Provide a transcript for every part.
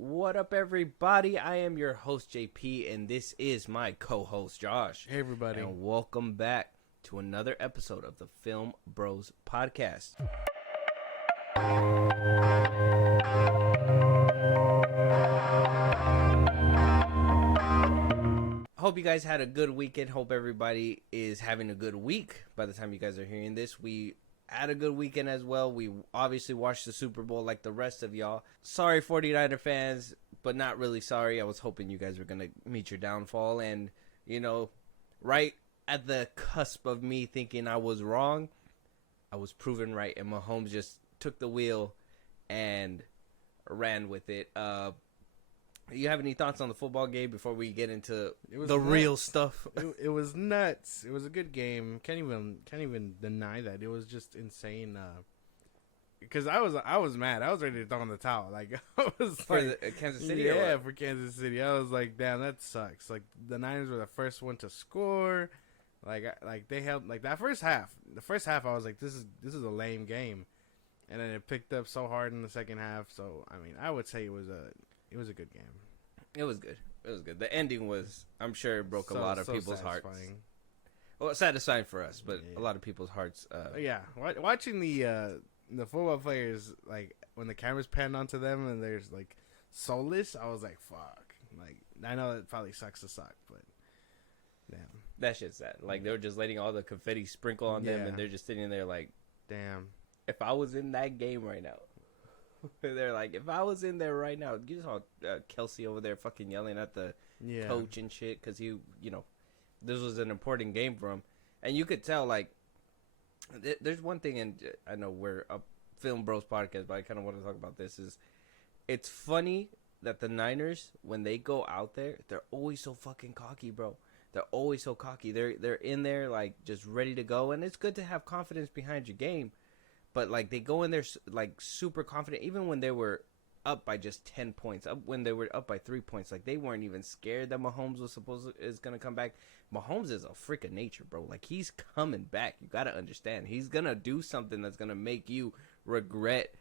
What up, everybody? I am your host, JP, and this is my co-host, Josh. Hey, everybody. And welcome back to another episode of the Film Bros podcast. Hope you guys had a good weekend. Hope everybody is having a good week by the time you guys are hearing this. We had a good weekend as well. We obviously watched the Super Bowl like the rest of y'all. Sorry, 49er fans, but not really sorry. I was hoping you guys were going to meet your downfall. And, you know, right at the cusp of me thinking I was wrong, I was proven right. And Mahomes just took the wheel and ran with it. You have any thoughts on the football game before we get into the real stuff? It was nuts. It was a good game. Can't even deny that. It was just insane. Because I was mad. I was ready to throw in the towel. Like I was for like, Kansas City. Yeah, for Kansas City. I was like, damn, that sucks. Like the Niners were the first one to score. Like they held like that first half. The first half, I was like, this is a lame game, and then it picked up so hard in the second half. So I mean, I would say it was a good game. It was good. It was good. The ending was, I'm sure, it broke a lot of people's hearts. Well, satisfying for us, but a lot of people's hearts. Yeah, watching the football players, like when the cameras panned onto them and there's like soulless, I was like, fuck. Like I know it probably sucks to suck, but damn, that shit's sad. Like they were just letting all the confetti sprinkle on them, and they're just sitting there like, damn. If I was in that game right now. They're like, if I was in there right now, you saw Kelsey over there fucking yelling at the coach and shit because you know, this was an important game for him, and you could tell like, there's one thing, and I know we're a Film Bros podcast, but I kind of want to talk about this. Is it's funny that the Niners, when they go out there, they're always so fucking cocky, bro. They're always so cocky. They're in there like just ready to go, and it's good to have confidence behind your game. But, like, they go in there, like, super confident. Even when they were up by just 10 points. When they were up by 3 points. Like, they weren't even scared that Mahomes is going to come back. Mahomes is a freak of nature, bro. Like, he's coming back. You got to understand. He's going to do something that's going to make you regret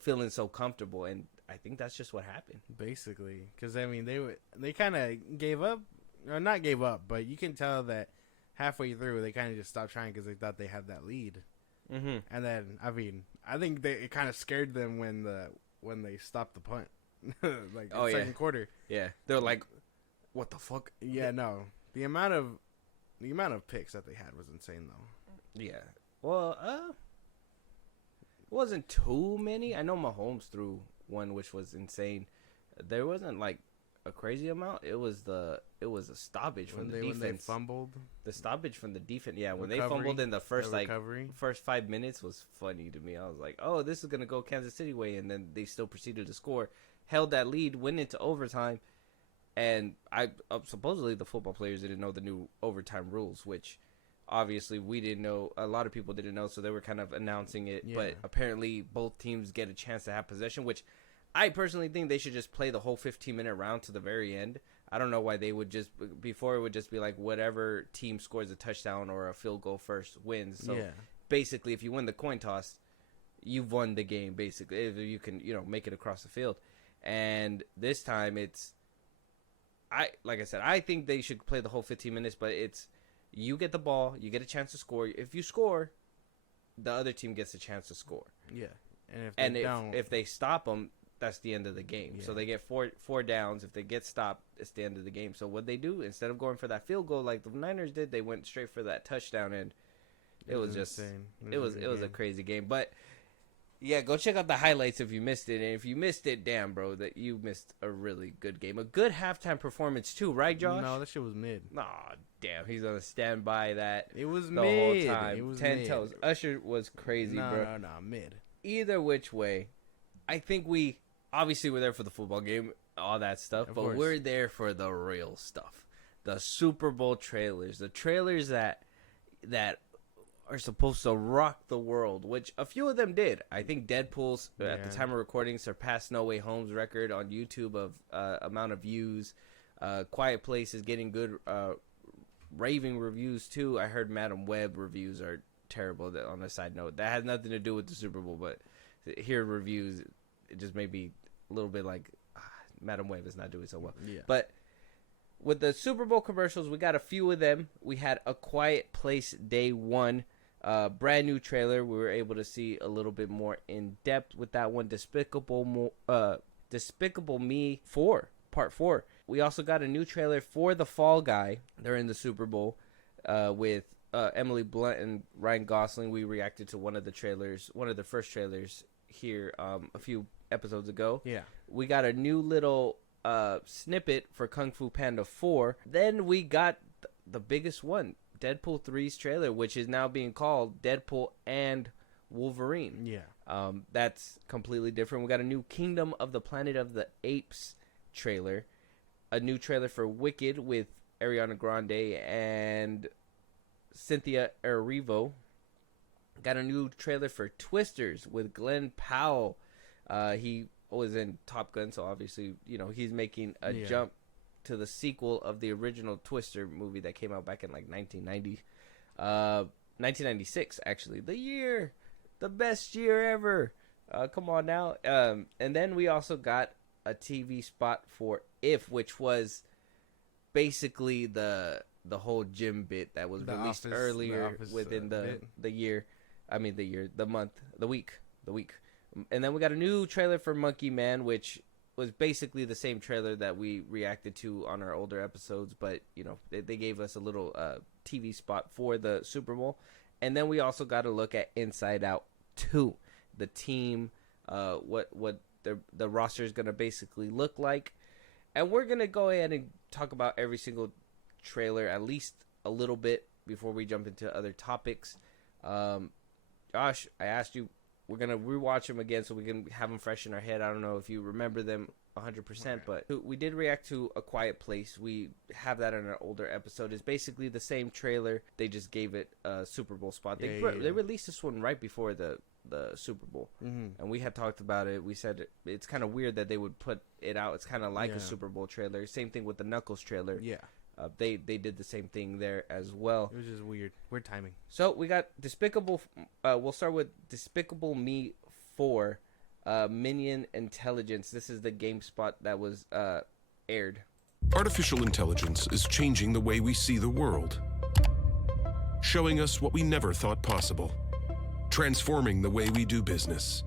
feeling so comfortable. And I think that's just what happened. Basically. Because, I mean, they kind of gave up. Or not gave up, but you can tell that halfway through they kind of just stopped trying because they thought they had that lead. Mm-hmm. And then, I mean, I think it kind of scared them when they stopped the punt, like second quarter. Yeah, they're like, "What the fuck?" Yeah, no, the amount of picks that they had was insane, though. Yeah, well, it wasn't too many. I know Mahomes threw one, which was insane. There wasn't like a crazy amount. It was a stoppage from the defense. When they fumbled. The stoppage from the defense. Yeah, when they fumbled in the first first 5 minutes was funny to me. I was like, oh, this is gonna go Kansas City way, and then they still proceeded to score, held that lead, went into overtime, and supposedly the football players didn't know the new overtime rules, which obviously we didn't know. A lot of people didn't know, so they were kind of announcing it. Yeah. But apparently both teams get a chance to have possession, which I personally think they should just play the whole 15-minute round to the very end. I don't know why they would just, before it would just be like whatever team scores a touchdown or a field goal first wins. So basically, if you win the coin toss, you've won the game, basically. If you can, make it across the field. And this time like I said, I think they should play the whole 15 minutes, but it's, you get the ball, you get a chance to score. If you score, the other team gets a chance to score. Yeah. And if they stop them, that's the end of the game. Yeah. So they get four downs. If they get stopped, it's the end of the game. So what they do, instead of going for that field goal like the Niners did, they went straight for that touchdown, and it was just insane. It was a crazy game. But yeah, go check out the highlights if you missed it. And if you missed it, damn, bro, that you missed a really good game. A good halftime performance too, right, Josh? No, that shit was mid. Aw, damn, he's gonna stand by that. It was the mid. Whole time. It was 10 mid. toes. Usher was crazy, bro. No, mid. Either which way, I think obviously we're there for the football game, all that stuff, but we're there for the real stuff. The Super Bowl trailers. The trailers that are supposed to rock the world, which a few of them did. I think Deadpool's, at the time of recording, surpassed No Way Home's record on YouTube of amount of views. Quiet Place is getting good raving reviews, too. I heard Madam Web reviews are terrible, on a side note. That has nothing to do with the Super Bowl, but hear reviews, it just made me a little bit like, Madame Web is not doing so well. Yeah. But with the Super Bowl commercials, we got a few of them. We had A Quiet Place Day 1. Brand new trailer. We were able to see a little bit more in depth with that one. Despicable Me 4, Part 4. We also got a new trailer for The Fall Guy during the Super Bowl with Emily Blunt and Ryan Gosling. We reacted to one of the first trailers here a few episodes ago. Yeah. We got a new little snippet for Kung Fu Panda 4. Then we got the biggest one, Deadpool 3's trailer, which is now being called Deadpool and Wolverine. Yeah. That's completely different. We got a new Kingdom of the Planet of the Apes trailer. A new trailer for Wicked with Ariana Grande and Cynthia Erivo. Got a new trailer for Twisters with Glenn Powell. He was in Top Gun, so obviously, he's making a jump to the sequel of the original Twister movie that came out back in like 1996, actually. The best year ever. Come on now. And then we also got a TV spot for If, which was basically the whole gym bit that was released earlier within the week. And then we got a new trailer for Monkey Man, which was basically the same trailer that we reacted to on our older episodes, but they gave us a little TV spot for the Super Bowl. And then we also got a look at Inside Out 2, the team, what the roster is going to basically look like. And we're going to go ahead and talk about every single trailer at least a little bit before we jump into other topics. Josh, I asked you, we're going to rewatch them again so we can have them fresh in our head. I don't know if you remember them 100%, but we did react to A Quiet Place. We have that in our older episode. It's basically the same trailer. They just gave it a Super Bowl spot. They released this one right before the Super Bowl, and we had talked about it. We said it's kind of weird that they would put it out. It's kind of like a Super Bowl trailer. Same thing with the Knuckles trailer. Yeah. They did the same thing there as well. It was just weird timing. So we got Despicable. We'll start with Despicable Me 4, Minion Intelligence. This is the GameSpot that was aired. Artificial intelligence is changing the way we see the world, showing us what we never thought possible, transforming the way we do business,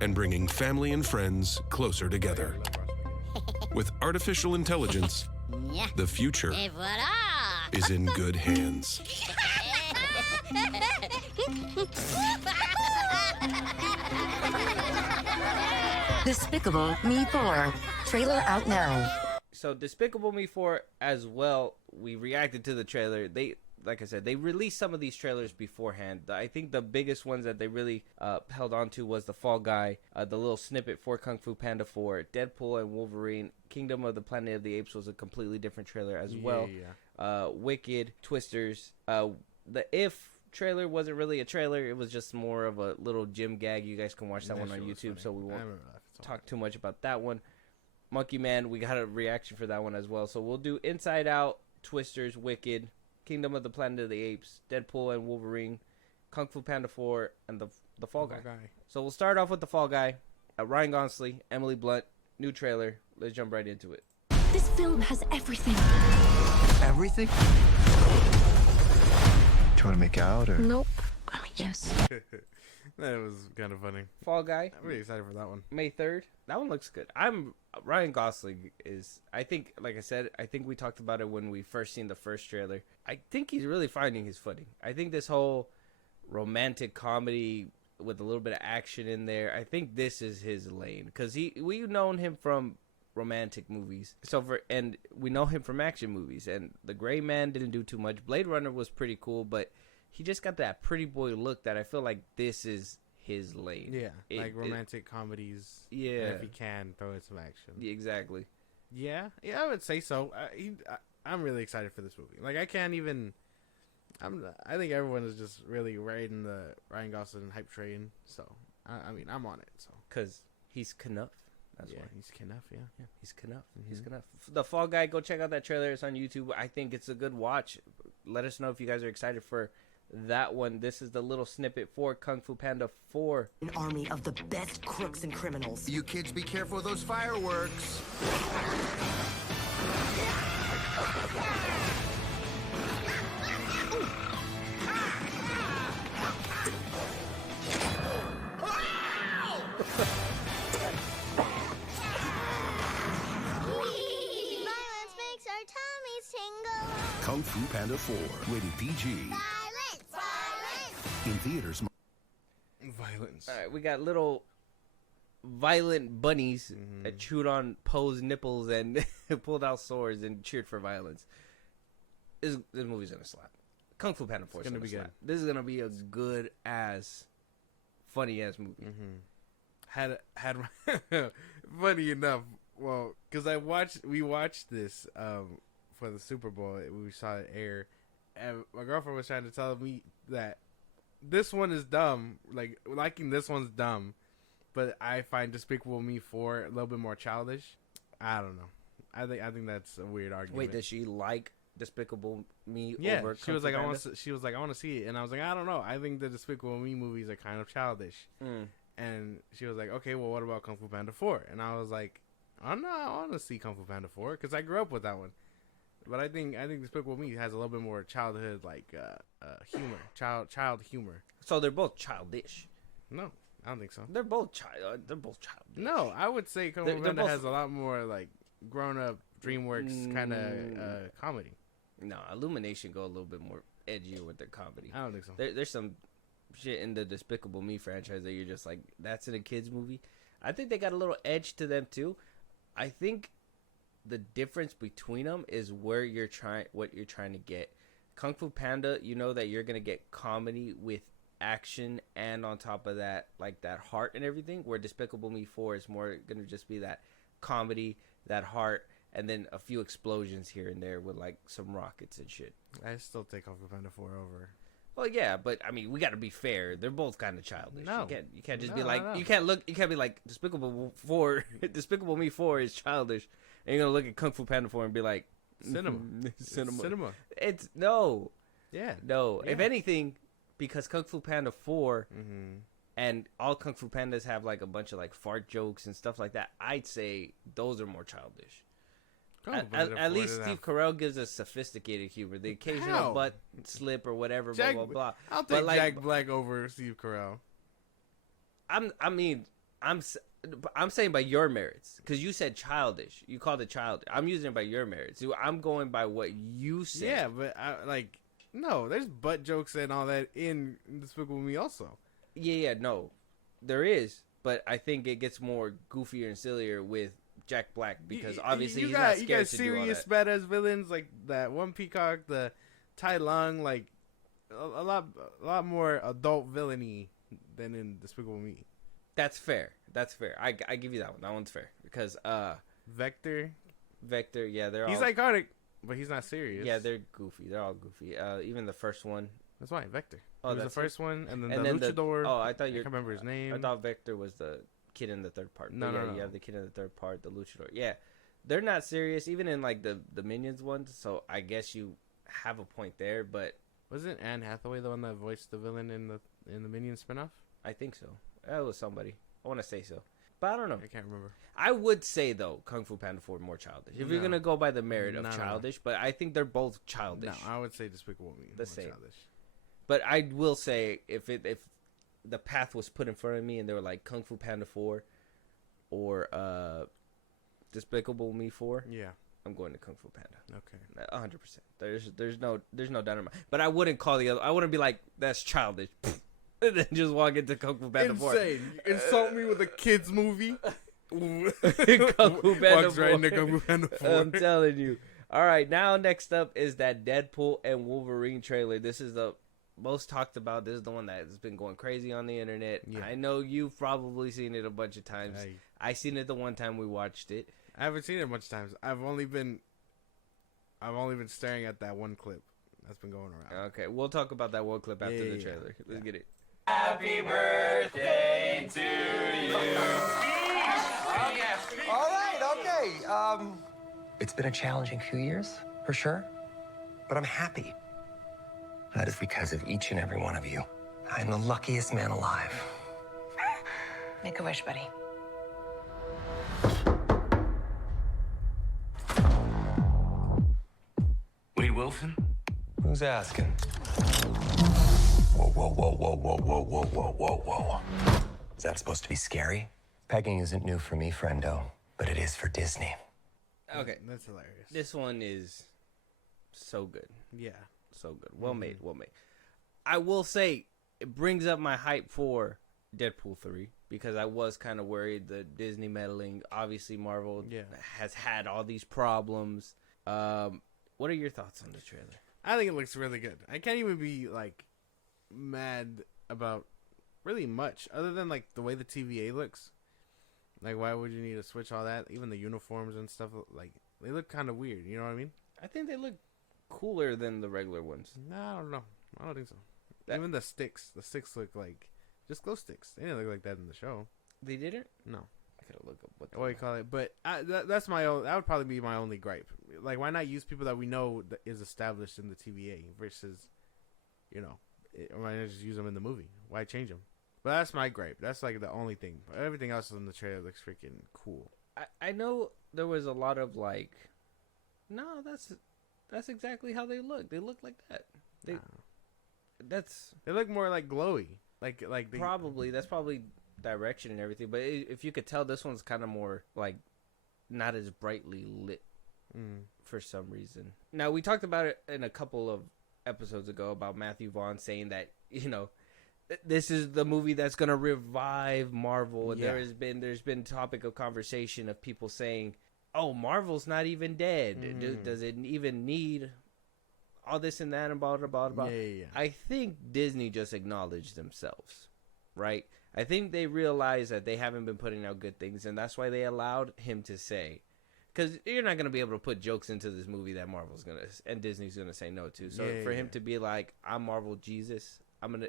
and bringing family and friends closer together. With artificial intelligence, the future is in good hands. Despicable Me 4. Trailer out now. So Despicable Me 4 as well, we reacted to the trailer. Like I said, they released some of these trailers beforehand. I think the biggest ones that they really held on to was The Fall Guy, the little snippet for Kung Fu Panda 4, Deadpool and Wolverine, Kingdom of the Planet of the Apes was a completely different trailer as well. Wicked, Twisters. The If trailer wasn't really a trailer. It was just more of a little gym gag. You guys can watch that one on YouTube, so we won't talk too much about that one. Monkey Man, we got a reaction for that one as well. So we'll do Inside Out, Twisters, Wicked, Kingdom of the Planet of the Apes, Deadpool and Wolverine, Kung Fu Panda 4, and the Fall Guy. So we'll start off with The Fall Guy. Ryan Gosling, Emily Blunt, new trailer. Let's jump right into it. This film has everything. Everything? Do you want to make out or? Nope. I mean, yes. That was kind of funny. Fall Guy. I'm really excited for that one. May 3rd. That one looks good. Ryan Gosling is, I think, like I said, I think we talked about it when we first seen the first trailer. I think he's really finding his footing. I think this whole romantic comedy with a little bit of action in there, I think this is his lane. Because we've known him from romantic movies. And we know him from action movies. And The Gray Man didn't do too much. Blade Runner was pretty cool, but he just got that pretty boy look that I feel like this is his lane. Yeah, like romantic comedies. Yeah. If he can, throw in some action. Yeah, exactly. Yeah, I would say so. I'm really excited for this movie. Like, I can't even... I think everyone is just really riding the Ryan Gosling hype train. So, I mean, I'm on it. So, because he's Knuff. That's why. He's Knuff, yeah. He's Knuff. He's Knuff. The Fall Guy, go check out that trailer. It's on YouTube. I think it's a good watch. Let us know if you guys are excited for that one. This is the little snippet for Kung Fu Panda 4. An army of the best crooks and criminals. You kids be careful with those fireworks. Kung Fu Panda 4, rated PG. In theaters. Violence. All right, we got little violent bunnies that chewed on Poe's nipples and pulled out swords and cheered for violence. This movie's gonna slap. Kung Fu Panda 4 is gonna be slap. Good. This is gonna be a good ass, funny ass movie. Had funny enough. Well, because we watched this for the Super Bowl. We saw it air, and my girlfriend was trying to tell me that this one is dumb. Like, liking this one's dumb, but I find Despicable Me 4 a little bit more childish. I don't know. I think that's a weird argument. Wait, does she like Despicable Me? Yeah, over she was like, I want to see it, and I was like, I don't know. I think the Despicable Me movies are kind of childish. And she was like, okay, well, what about Kung Fu Panda 4? And I was like, I want to see Kung Fu Panda 4 because I grew up with that one. But I think Despicable Me has a little bit more childhood humor, child humor. So they're both childish. No, I don't think so. They're both childish. No, I would say Kung Fu Panda has a lot more like grown up DreamWorks kind of comedy. No, Illumination go a little bit more edgy with their comedy. I don't think so. There's some shit in the Despicable Me franchise that you're just like, that's in a kids movie. I think they got a little edge to them too. I think the difference between them is what you're trying to get. Kung Fu Panda, you know that you're gonna get comedy with action, and on top of that, like that heart and everything. Where Despicable Me 4 is more gonna just be that comedy, that heart, and then a few explosions here and there with like some rockets and shit. I still take Kung Fu Panda 4 over. Well, yeah, but I mean, we got to be fair. They're both kind of childish. No, you can't just be like, you can't be like Despicable 4. Despicable Me 4 is childish, and you're gonna look at Kung Fu Panda 4 and be like, cinema. It's no. Yeah. No. Yeah. If anything, because Kung Fu Panda 4 and all Kung Fu Pandas have like a bunch of like fart jokes and stuff like that, I'd say those are more childish. At least Steve Carell gives us sophisticated humor. The occasional butt slip or whatever, blah blah blah. I'll take Jack Black over Steve Carell. I'm saying by your merits, because you said childish. You called it child. I'm using it by your merits. I'm going by what you said. Yeah, but no, there's butt jokes and all that in Despicable Me also. Yeah, no, there is, but I think it gets more goofier and sillier with Jack Black, because obviously he's not scared to do all that. You got serious badass villains like that one Peacock, the Tai Lung, like a lot more adult villainy than in Despicable Me. That's fair. I give you that one. That one's fair because Vector, yeah, he's iconic, but he's not serious. Yeah, they're goofy. They're all goofy. Even the first one. That's why Vector. Oh, that's the first one, and then the Luchador. I thought I can't remember his name. I thought Vector was the kid in the third part. No. You have the kid in the third part, the Luchador. Yeah, they're not serious, even in like the Minions ones. So I guess you have a point there, but wasn't Anne Hathaway the one that voiced the villain in the Minions spinoff? I think so. It was somebody. I want to say so, but I don't know. I can't remember. I would say though, Kung Fu Panda 4 more childish. If you're gonna go by the merit of childish, but I think they're both childish. No, I would say Despicable Me. The same. Childish. But I will say if the path was put in front of me and they were like Kung Fu Panda 4 or Despicable Me 4, yeah, I'm going to Kung Fu Panda. Okay, 100%. There's no doubt in my. But I wouldn't call the other. I wouldn't be like that's childish, and then just walk into Kung Fu Panda 4. Insane! Insult me with a kids movie. Kung Fu Panda Walks 4. Right into Kung Fu Panda 4. I'm telling you. All right, now next up is that Deadpool and Wolverine trailer. This is the most talked about. This is the one that has been going crazy on the internet. Yeah. I know you've probably seen it a bunch of times. I seen it the one time we watched it. I haven't seen it a bunch of times. I've only been staring at that one clip that's been going around. Okay, we'll talk about that one clip after the trailer. Let's get it. Happy birthday to you. All right, okay. It's been a challenging few years, for sure. But I'm happy. That is because of each and every one of you. I'm the luckiest man alive. Make a wish, buddy. Wade Wilson? Who's asking? Whoa, whoa, whoa, whoa, whoa, whoa, whoa, whoa, whoa, whoa. Is that supposed to be scary? Pegging isn't new for me, friendo, but it is for Disney. Okay. That's hilarious. This one is So good. Yeah. So good. Well made. Well made. I will say, it brings up my hype for Deadpool 3 because I was kind of worried the Disney meddling. Obviously, Marvel has had all these problems. What are your thoughts on the trailer? I think it looks really good. I can't even be like mad about really much other than like the way the TVA looks. Like, why would you need to switch all that? Even the uniforms and stuff, like, they look kind of weird. You know what I mean? I think they look cooler than the regular ones. No, I don't know. I don't think so. Even the sticks look like just glow sticks. They didn't look like that in the show. They didn't? No. I gotta look up what you call it. But that's my own. That would probably be my only gripe. Like, why not use people that we know that is established in the TVA versus, why not just use them in the movie? Why change them? But that's my gripe. That's like the only thing. But everything else in the trailer looks freaking cool. I know there was a lot of like, no, that's exactly how they look. They look like that. They look more like glowy. Like that's probably direction and everything. But if you could tell, this one's kind of more like not as brightly lit for some reason. Now, we talked about it in a couple of episodes ago about Matthew Vaughn saying that this is the movie that's gonna revive Marvel. And there's been topic of conversation of people saying, "Oh, Marvel's not even dead. Does it even need all this and that and blah blah blah?" Yeah. I think Disney just acknowledged themselves, right? I think they realized that they haven't been putting out good things, and that's why they allowed him to say, because you're not gonna be able to put jokes into this movie that Marvel's gonna and Disney's gonna say no to. So for him to be like, "I'm Marvel Jesus," I'm gonna,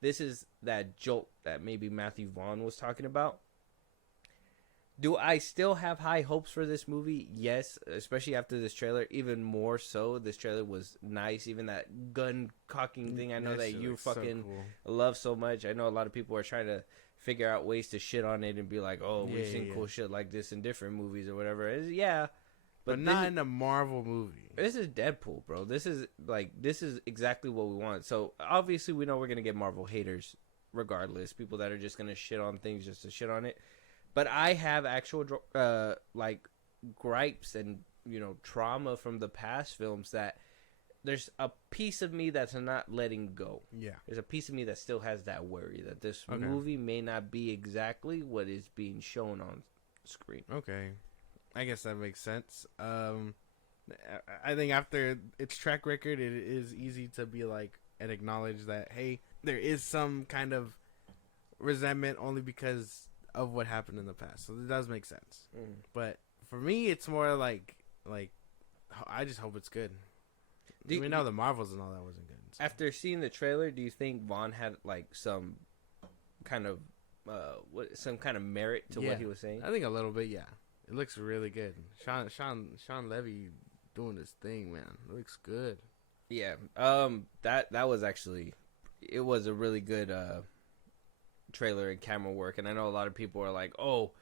this is that joke that maybe Matthew Vaughn was talking about. Do I still have high hopes for this movie? Yes, especially after this trailer. Even more so, this trailer was nice. Even that gun cocking thing, I know that you fucking love so much. I know a lot of people are trying to figure out ways to shit on it and be like, "Oh, we've seen cool shit like this in different movies or whatever." But not in a Marvel movie. This is Deadpool, bro. This is exactly what we want. So obviously, we know we're gonna get Marvel haters, regardless. People that are just gonna shit on things just to shit on it. But I have actual gripes and trauma from the past films that there's a piece of me that's not letting go. Yeah, there's a piece of me that still has that worry that this movie may not be exactly what is being shown on screen. Okay, I guess that makes sense. I think after its track record, it is easy to be like and acknowledge that, hey, there is some kind of resentment only because of what happened in the past. So it does make sense. But for me, it's more like I just hope it's good. We know the Marvels and all that wasn't good. So. After seeing the trailer, do you think Vaughn had like some kind of merit to what he was saying? I think a little bit. Yeah, it looks really good. Sean Levy doing his thing, man. It looks good. Yeah. That was actually, it was a really good trailer and camera work, and I know a lot of people are like, "Oh,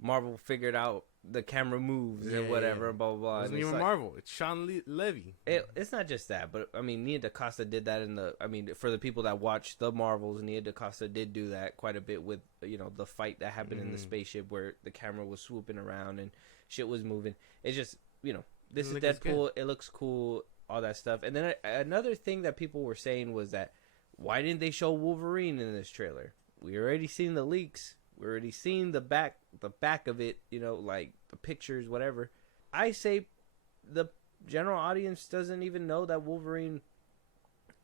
Marvel figured out the camera moves and whatever, blah blah blah." It's not even Marvel; it's Sean Levy. It's not just that, but I mean, Nia DaCosta did that for the people that watch the Marvels, Nia DaCosta did do that quite a bit with the fight that happened in the spaceship where the camera was swooping around and shit was moving. It's just this is Deadpool. It looks cool, all that stuff. And then another thing that people were saying was that why didn't they show Wolverine in this trailer? We already seen the leaks. We already seen the back of it, like the pictures, whatever. I say the general audience doesn't even know that Wolverine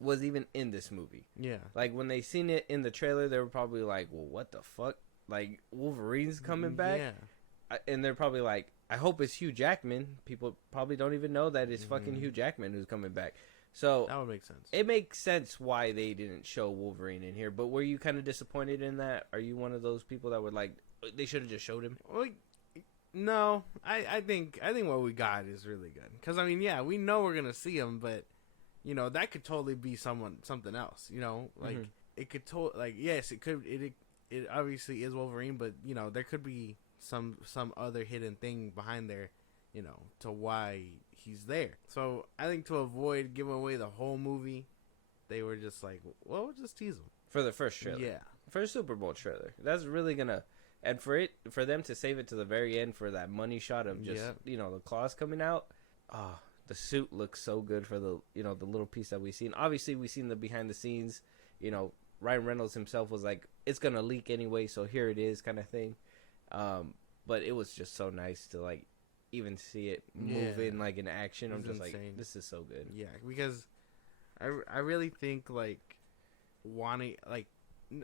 was even in this movie. Yeah. Like when they seen it in the trailer, they were probably like, "Well, what the fuck? Like Wolverine's coming back?" Yeah. And they're probably like, "I hope it's Hugh Jackman." People probably don't even know that it's fucking Hugh Jackman who's coming back. So that would make sense. It makes sense why they didn't show Wolverine in here. But were you kind of disappointed in that? Are you one of those people that were like, they should have just showed him? Well, no, I think what we got is really good. Because I mean, yeah, we know we're gonna see him, but that could totally be something else. Like it could yes, it could. It obviously is Wolverine, but there could be some other hidden thing behind there, to why he's there. So I think to avoid giving away the whole movie, they were just like, well, we'll just tease him for the first trailer. Yeah, for the Super Bowl trailer. That's really gonna, and for them to save it to the very end for that money shot of just the claws coming out. Oh, The suit looks so good for the the little piece that we've seen. Obviously, we've seen the behind the scenes. Ryan Reynolds himself was like, "It's gonna leak anyway, so here it is," kind of thing. But it was just so nice to like even see it move in like in action. I'm just insane. Like, this is so good. Yeah, because I really think like wanting like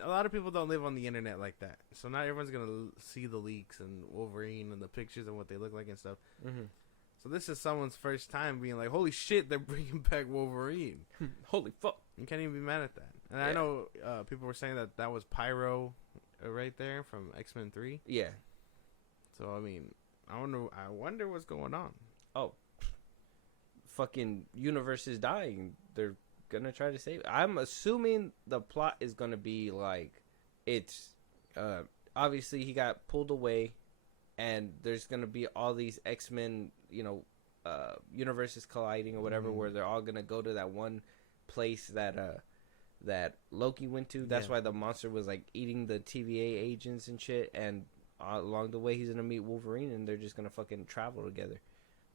a lot of people don't live on the internet like that, so not everyone's gonna see the leaks and Wolverine and the pictures and what they look like and stuff. Mm-hmm. So this is someone's first time being like, "Holy shit, they're bringing back Wolverine!" Holy fuck! You can't even be mad at that. And I know people were saying that was Pyro right there from X-Men 3. Yeah. So I mean, I wonder what's going on. Oh, fucking universe is dying. They're gonna try to save it. I'm assuming the plot is gonna be like it's obviously he got pulled away, and there's gonna be all these X-Men universes colliding or whatever, where they're all gonna go to that one place that Loki went to. That's why the monster was like eating the TVA agents and shit, and along the way he's gonna meet Wolverine, and they're just gonna fucking travel together.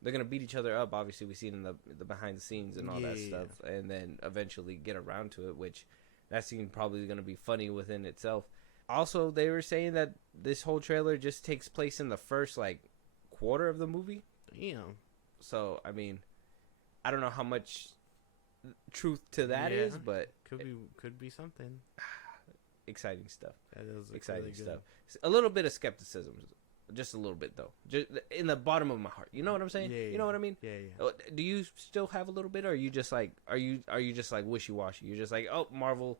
They're gonna beat each other up. Obviously, we've seen in the behind the scenes and all that stuff, and then eventually get around to it. Which that scene probably gonna be funny within itself. Also, they were saying that this whole trailer just takes place in the first like quarter of the movie. Damn. So I mean, I don't know how much truth to that is, but could be something. Exciting stuff. That is exciting really stuff. A little bit of skepticism. Just a little bit, though. Just in the bottom of my heart. You know what I'm saying? Yeah, you know what I mean? Yeah. Do you still have a little bit, or are you just like, are you just like wishy-washy? You're just like, oh, Marvel,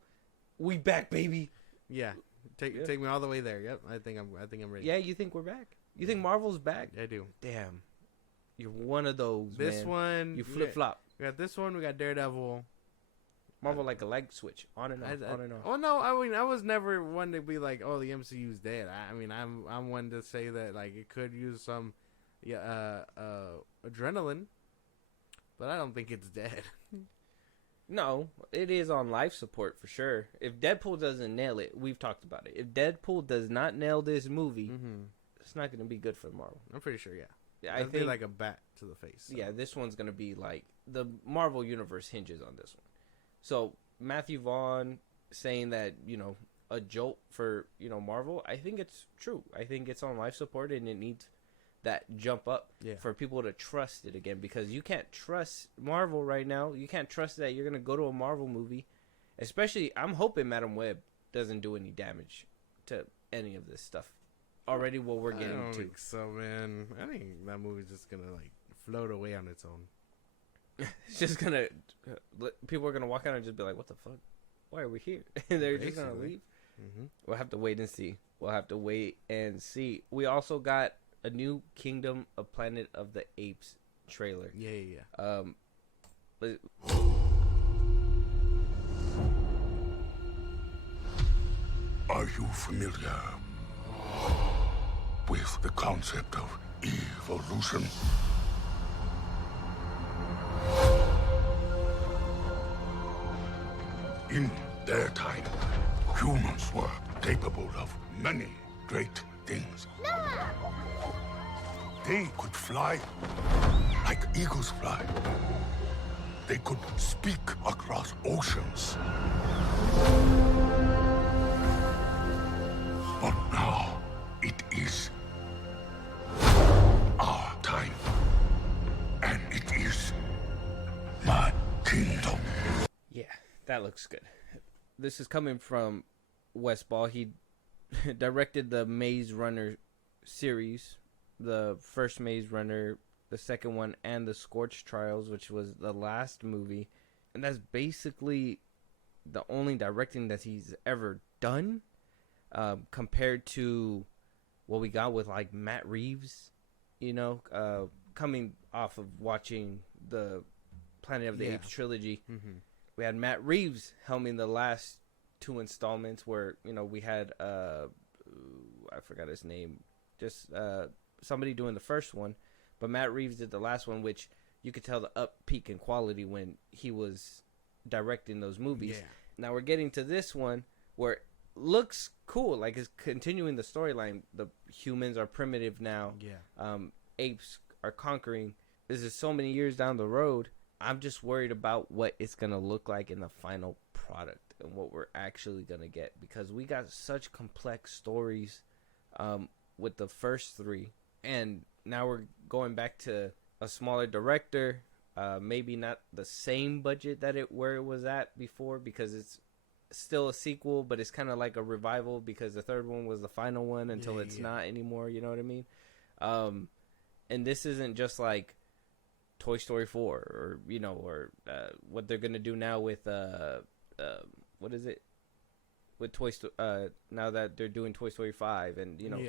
we back, baby. Yeah. Take me all the way there. Yep. I think I'm ready. Yeah, you think we're back? You think Marvel's back? I do. Damn. You're one of those, This man. one. You flip-flop. We got this one. We got Daredevil. Marvel like a light switch, on and off, on and off. Oh no, I mean I was never one to be like, oh, the MCU's dead. I mean I'm one to say that like it could use some, adrenaline, but I don't think it's dead. No, it is on life support for sure. If Deadpool doesn't nail it, we've talked about it. If Deadpool does not nail this movie, it's not going to be good for Marvel. I'm pretty sure, Yeah, I think like a bat to the face. So. Yeah, this one's going to be like the Marvel universe hinges on this one. So Matthew Vaughn saying that, a jolt for, Marvel, I think it's true. I think it's on life support, and it needs that jump up for people to trust it again, because you can't trust Marvel right now. You can't trust that you're going to go to a Marvel movie. Especially, I'm hoping Madam Web doesn't do any damage to any of this stuff. Already what we're getting to. I don't think so, man. I think that movie's just going to like float away on its own. It's just gonna, people are gonna walk out and just be like, "What the fuck? Why are we here?" And they're just gonna leave. We'll have to wait and see. We also got a new Kingdom of Planet of the Apes trailer. Yeah. Are you familiar with the concept of evolution? In their time, humans were capable of many great things. No! They could fly like eagles fly. They could speak across oceans. But now, it is our time. And it is my kingdom. Yeah. That looks good. This is coming from Wes Ball. He directed the Maze Runner series, the first Maze Runner, the second one, and the Scorch Trials, which was the last movie. And that's basically the only directing that he's ever done, compared to what we got with like Matt Reeves, coming off of watching the Planet of the Apes trilogy. We had Matt Reeves helming the last two installments where, we had, I forgot his name, just somebody doing the first one. But Matt Reeves did the last one, which you could tell the up peak in quality when he was directing those movies. Yeah. Now we're getting to this one where it looks cool, like it's continuing the storyline. The humans are primitive now. Yeah. Apes are conquering this is so many years down the road. I'm just worried about what it's going to look like in the final product and what we're actually going to get, because we got such complex stories with the first 3, and now we're going back to a smaller director, maybe not the same budget that where it was at before, because it's still a sequel, but it's kind of like a revival, because the third one was the final one until it's not anymore, you know what I mean? And this isn't just like Toy Story 4 or, you know, or what they're gonna do now with what is it, with Toy Story, now that they're doing Toy Story 5, and you know,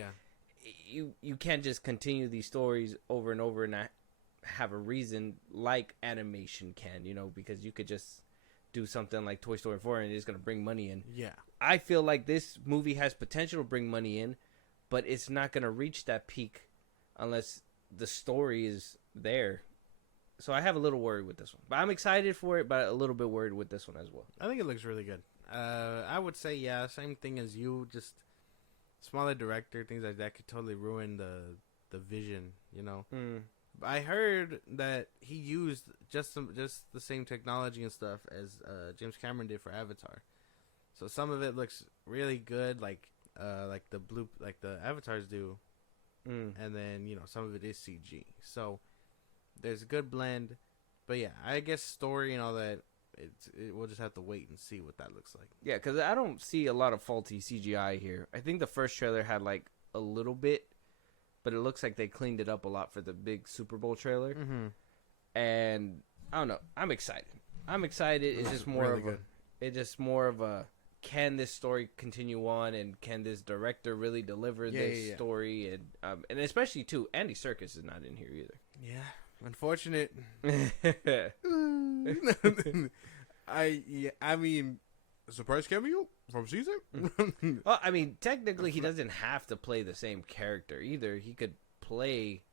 you can't just continue these stories over and over and not have a reason like animation can, you know, because you could just do something like Toy Story 4 and it's gonna bring money in. I feel like this movie has potential to bring money in, but it's not gonna reach that peak unless the story is there. So I have a little worry with this one, but I'm excited for it, but a little bit worried with this one as well. I think it looks really good. I would say, same thing as you, just smaller director, things like that could totally ruin the vision, you know. I heard that he used just the same technology and stuff as James Cameron did for Avatar. So some of it looks really good, like the Avatars do, and then, you know, some of it is CG. So there's a good blend, but yeah, I guess story and all that, we'll just have to wait and see what that looks like. Yeah, because I don't see a lot of faulty CGI here. I think the first trailer had like a little bit, but it looks like they cleaned it up a lot for the big Super Bowl trailer. And I don't know, I'm excited. It's just more of a can this story continue on, and can this director really deliver this story, and especially too, Andy Serkis is not in here either. Unfortunate. I mean, surprise cameo from Caesar. Well, I mean, technically he doesn't have to play the same character either. He could play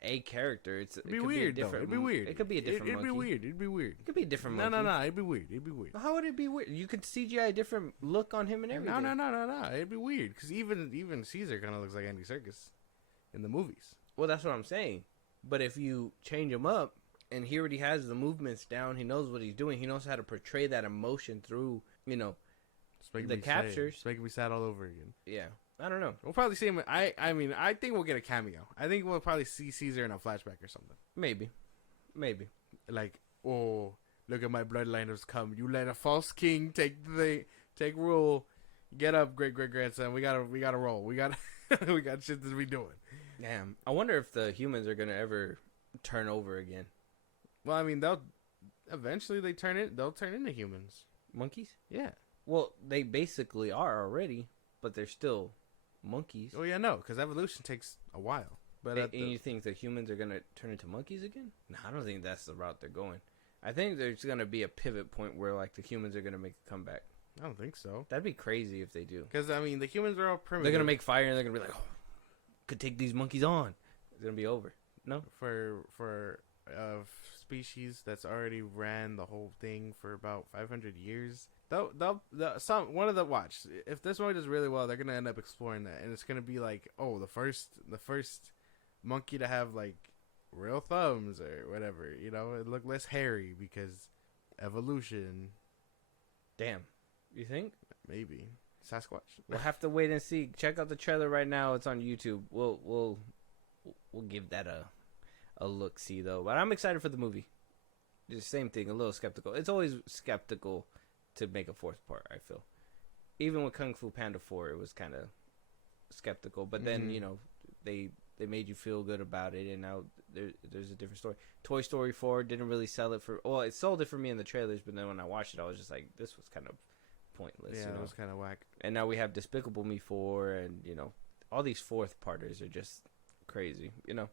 a character. It'd be weird. It'd be weird. It could be a different monkey. It'd be weird. It could be a different monkey. No. It'd be weird. How would it be weird? You could CGI a different look on him and everything. No. It'd be weird, because even Caesar kind of looks like Andy Serkis in the movies. Well, that's what I'm saying. But if you change him up, and he already has the movements down, he knows what he's doing. He knows how to portray that emotion through, you know, the captures. It's making me sad all over again. Yeah, I don't know. We'll probably see him. I mean, I think we'll get a cameo. I think we'll probably see Caesar in a flashback or something. Maybe. Like, oh, look at my bloodline has come. You let a false king take rule. Get up, great grandson. We gotta roll. We got shit to be doing. Damn. I wonder if the humans are gonna ever turn over again. Well, I mean, they'll eventually they'll turn into humans. Monkeys? Yeah. Well, they basically are already, but they're still monkeys. Oh yeah, no, because evolution takes a while. But and you think the humans are gonna turn into monkeys again? No, I don't think that's the route they're going. I think there's gonna be a pivot point where like the humans are gonna make a comeback. I don't think so. That'd be crazy if they do. Because I mean, the humans are all primitive. They're gonna make fire and they're gonna be like, oh, could take these monkeys on. It's gonna be over. No, for species that's already ran the whole thing for about 500 years. One of the watch. If this movie does really well, they're gonna end up exploring that, and it's gonna be like, oh, the first monkey to have like real thumbs or whatever. You know, it look less hairy because evolution. Damn, you think? Maybe Sasquatch. We'll have to wait and see. Check out the trailer right now. It's on YouTube. We'll give that a look see though. But I'm excited for the movie. Just same thing, a little skeptical. It's always skeptical to make a fourth part, I feel. Even with Kung Fu Panda 4, it was kind of skeptical, but then, you know, they made you feel good about it, and now there's a different story. Toy Story 4 didn't really sell it for, well, it sold it for me in the trailers, but then when I watched it, I was just like, this was kind of pointless. Yeah, you know? It was kind of whack. And now we have Despicable Me 4, and, you know, all these fourth parters are just crazy, you know.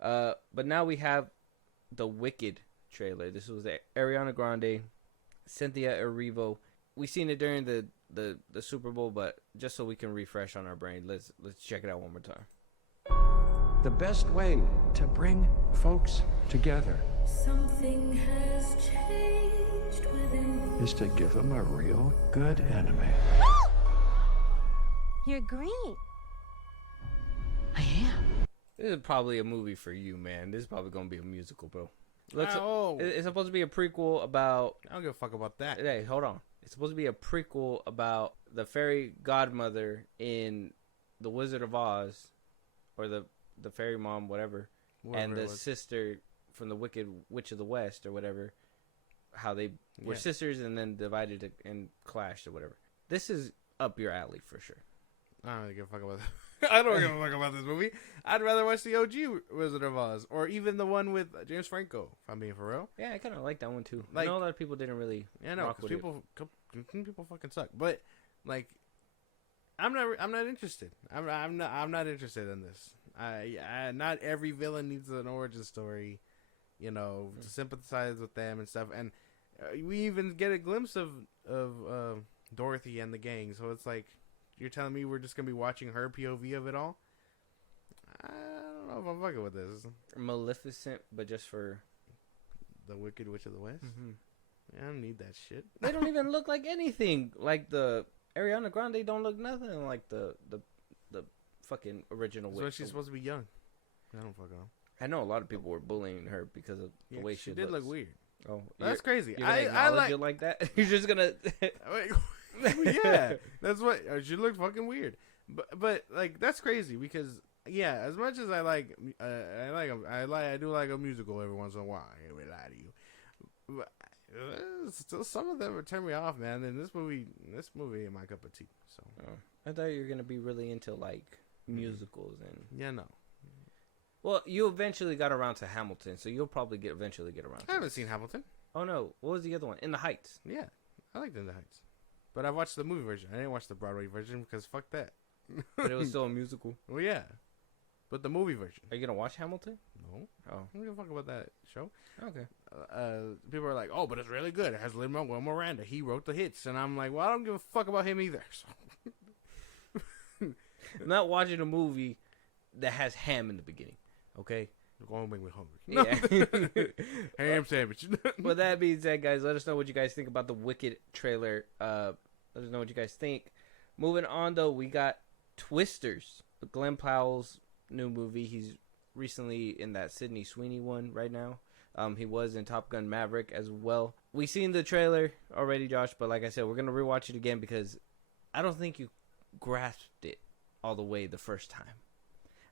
But now we have the Wicked trailer. This was the Ariana Grande, Cynthia Erivo. We seen it during the Super Bowl, but just so we can refresh on our brain, let's check it out one more time. The best way to bring folks together something has changed within me. Is to give them a real good enemy. You're green. I am. This is probably a movie for you, man. This is probably gonna be a musical, bro. It's supposed to be a prequel about. I don't give a fuck about that. Hey, hold on. It's supposed to be a prequel about the fairy godmother in The Wizard of Oz, or the fairy mom, whatever and the sister from the Wicked Witch of the West, or whatever. How they were sisters and then divided and clashed, or whatever. This is up your alley for sure. I don't really give a fuck about that. I don't give a fuck about this movie. I'd rather watch the OG Wizard of Oz, or even the one with James Franco, if I'm being for real. Yeah, I kind of like that one too. Like, I know a lot of people didn't really. Yeah, no, because people fucking suck. But like, I'm not interested. I'm not interested in this. Not every villain needs an origin story, to sympathize with them and stuff. And we even get a glimpse of Dorothy and the gang. So it's like, you're telling me we're just gonna be watching her POV of it all? I don't know if I'm fucking with this. Maleficent, but just for the Wicked Witch of the West. Mm-hmm. Yeah, I don't need that shit. They don't even look like anything. Like the Ariana Grande don't look nothing like the fucking original witch. So she's supposed to be young. I don't fucking know. I know a lot of people were bullying her because of the way she did look weird. Oh, that's crazy. I like that. You're just gonna. Yeah, that's what she looked fucking weird. But like that's crazy because as much as I do like a musical every once in a while. I ain't gonna lie to you. But still, some of them would turn me off, man. And this movie ain't my cup of tea. So I thought you were gonna be really into like musicals and no. Well, you eventually got around to Hamilton, so you'll probably eventually get around. I haven't seen Hamilton. Oh no, what was the other one? In the Heights. Yeah, I liked In the Heights, but I watched the movie version. I didn't watch the Broadway version because fuck that. But it was still a musical. Well, yeah, but the movie version. Are you gonna watch Hamilton? No. Oh, I don't give a fuck about that show. Okay. People are like, oh, but it's really good. It has Lin-Manuel Miranda. He wrote the hits, and I'm like, well, I don't give a fuck about him either. So. I'm not watching a movie that has ham in the beginting. Okay. You're going to make me hungry. Yeah. Ham sandwich. With that being said, guys, let us know what you guys think about the Wicked trailer. Let us know what you guys think. Moving on, though, we got Twisters, Glenn Powell's new movie. He's recently in that Sydney Sweeney one right now. He was in Top Gun Maverick as well. We seen the trailer already, Josh, but like I said, we're going to rewatch it again because I don't think you grasped it all the way the first time.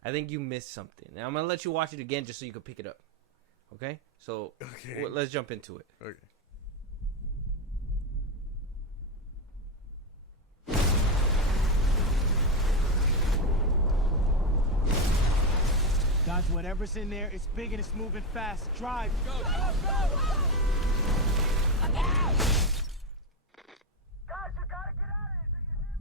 I think you missed something. Now, I'm going to let you watch it again just so you can pick it up. Okay? So, let's jump into it. Okay. Dodge whatever's in there. It's big and it's moving fast. Drive. Go, go, go, go. Look out! Guys, you gotta get out of here. Do you hear me?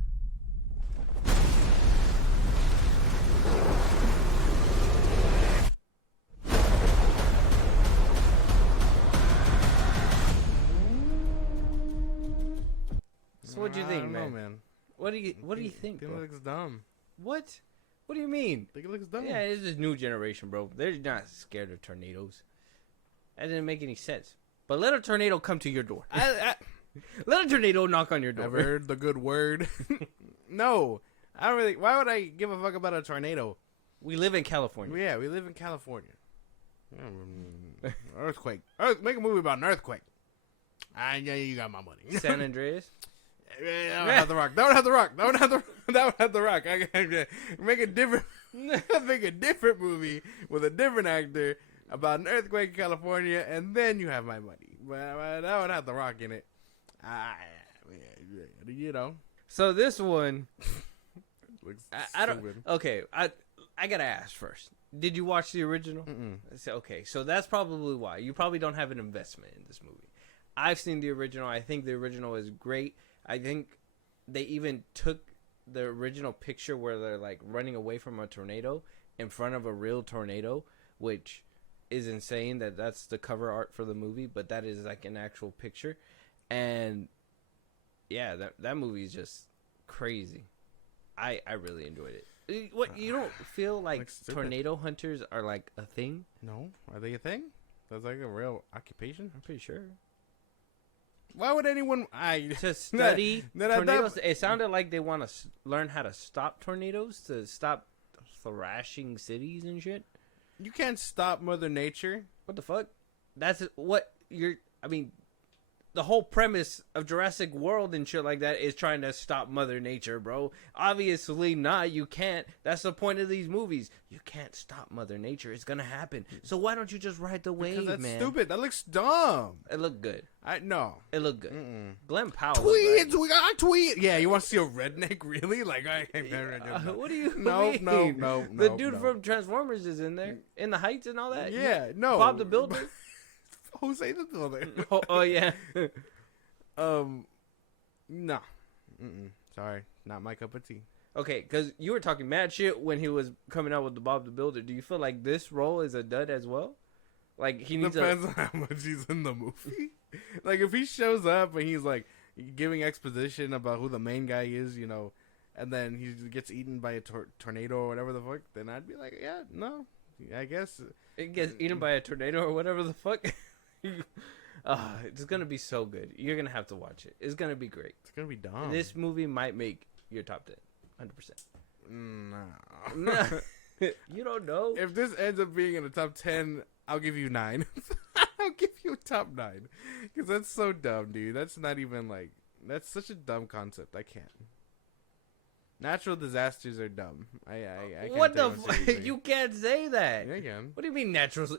So what do you think, man? Man? What do you think? It looks dumb. What? What do you mean? I think it looks dumb. Yeah, it's this new generation, bro. They're not scared of tornadoes. That didn't make any sense. But let a tornado come to your door. Let a tornado knock on your door. Ever heard the good word? No. I don't really. Why would I give a fuck about a tornado? We live in California. Yeah, we live in California. Earthquake. Make a movie about an earthquake. Yeah, you got my money. San Andreas. That would have the rock. That would have the rock. That would have the rock. I make a different movie with a different actor about an earthquake in California, and then you have my money. But that would have the rock in it. So this one, looks I don't. Okay, I gotta ask first. Did you watch the original? Okay, so that's probably why you probably don't have an investment in this movie. I've seen the original. I think the original is great. I think they even took the original picture where they're like running away from a tornado in front of a real tornado, which is insane that that's the cover art for the movie, but that is like an actual picture. And yeah, that movie is just crazy. I really enjoyed it. What, you don't feel like tornado hunters are like a thing? No, are they a thing? That's like a real occupation? I'm pretty sure. Why would anyone to study tornadoes? It sounded like they want to learn how to stop tornadoes, to stop thrashing cities and shit. You can't stop Mother Nature. What the fuck? That's what you're. I mean, the whole premise of Jurassic World and shit like that is trying to stop Mother Nature, bro. Obviously not. You can't. That's the point of these movies. You can't stop Mother Nature. It's gonna happen. So why don't you just ride the wave, because that's man? stupid. That looks dumb. It looked good. No. It looked good. Glenn Powell. Tweets. We got tweet. Yeah, you want to see a redneck? Really? Like what do you mean? No. The dude from Transformers is in there, in the Heights and all that. Yeah, no. Bob the Builder. Jose the Builder. oh yeah. No. Sorry, not my cup of tea. Okay, because you were talking mad shit when he was coming out with the Bob the Builder. Do you feel like this role is a dud as well? Like he needs depends on how much he's in the movie. Like if he shows up and he's like giving exposition about who the main guy is, you know, and then he gets eaten by a tornado or whatever the fuck, then I'd be like, yeah, no, I guess it gets eaten by a tornado or whatever the fuck. It's gonna be so good. You're gonna have to watch it. It's gonna be great. It's gonna be dumb. This movie might make your top 10, 100%. No. You don't know. If this ends up being in the top 10, I'll give you 9. I'll give you a top 9 because that's so dumb, dude. That's not even like that's such a dumb concept. I can't. Natural disasters are dumb. I can't. What the fuck? You can't say that. Yeah, I can. What do you mean natural?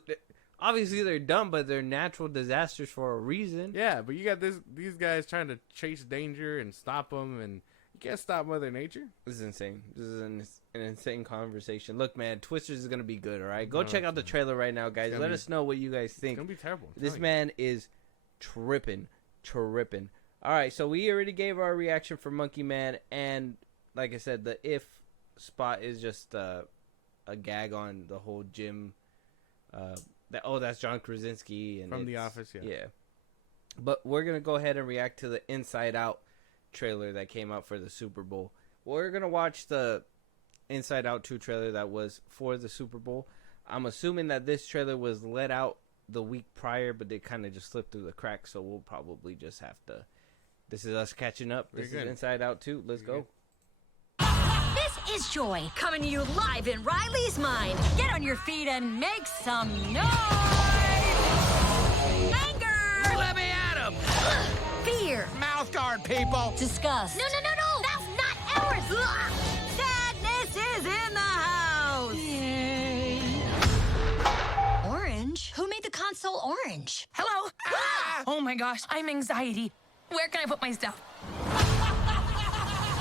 Obviously they're dumb, but they're natural disasters for a reason. Yeah, but you got these guys trying to chase danger and stop them, and you can't stop Mother Nature. This is insane. This is an insane conversation. Look, man, Twisters is gonna be good. All right, go check out the trailer right now, guys. Let us know what you guys think. It's gonna be terrible. This man is tripping. All right, so we already gave our reaction for Monkey Man, and like I said, the if spot is just a gag on the whole gym. That's John Krasinski and from The Office. Yeah. But we're gonna go ahead and react to the Inside Out trailer that came out for the Super Bowl. We're gonna watch the Inside Out 2 trailer that was for the Super Bowl. I'm assuming that this trailer was let out the week prior, but they kind of just slipped through the cracks. So we'll probably just have to. This is us catching up. This is Inside Out 2. Let's go. This is Joy, coming to you live in Riley's mind. Get on your feet and make some noise! Anger! Let me at him! Fear! Mouth guard, people! Disgust! No! That's not ours! Sadness is in the house! Yay! Orange? Who made the console orange? Hello? Oh my gosh, I'm anxiety. Where can I put my stuff?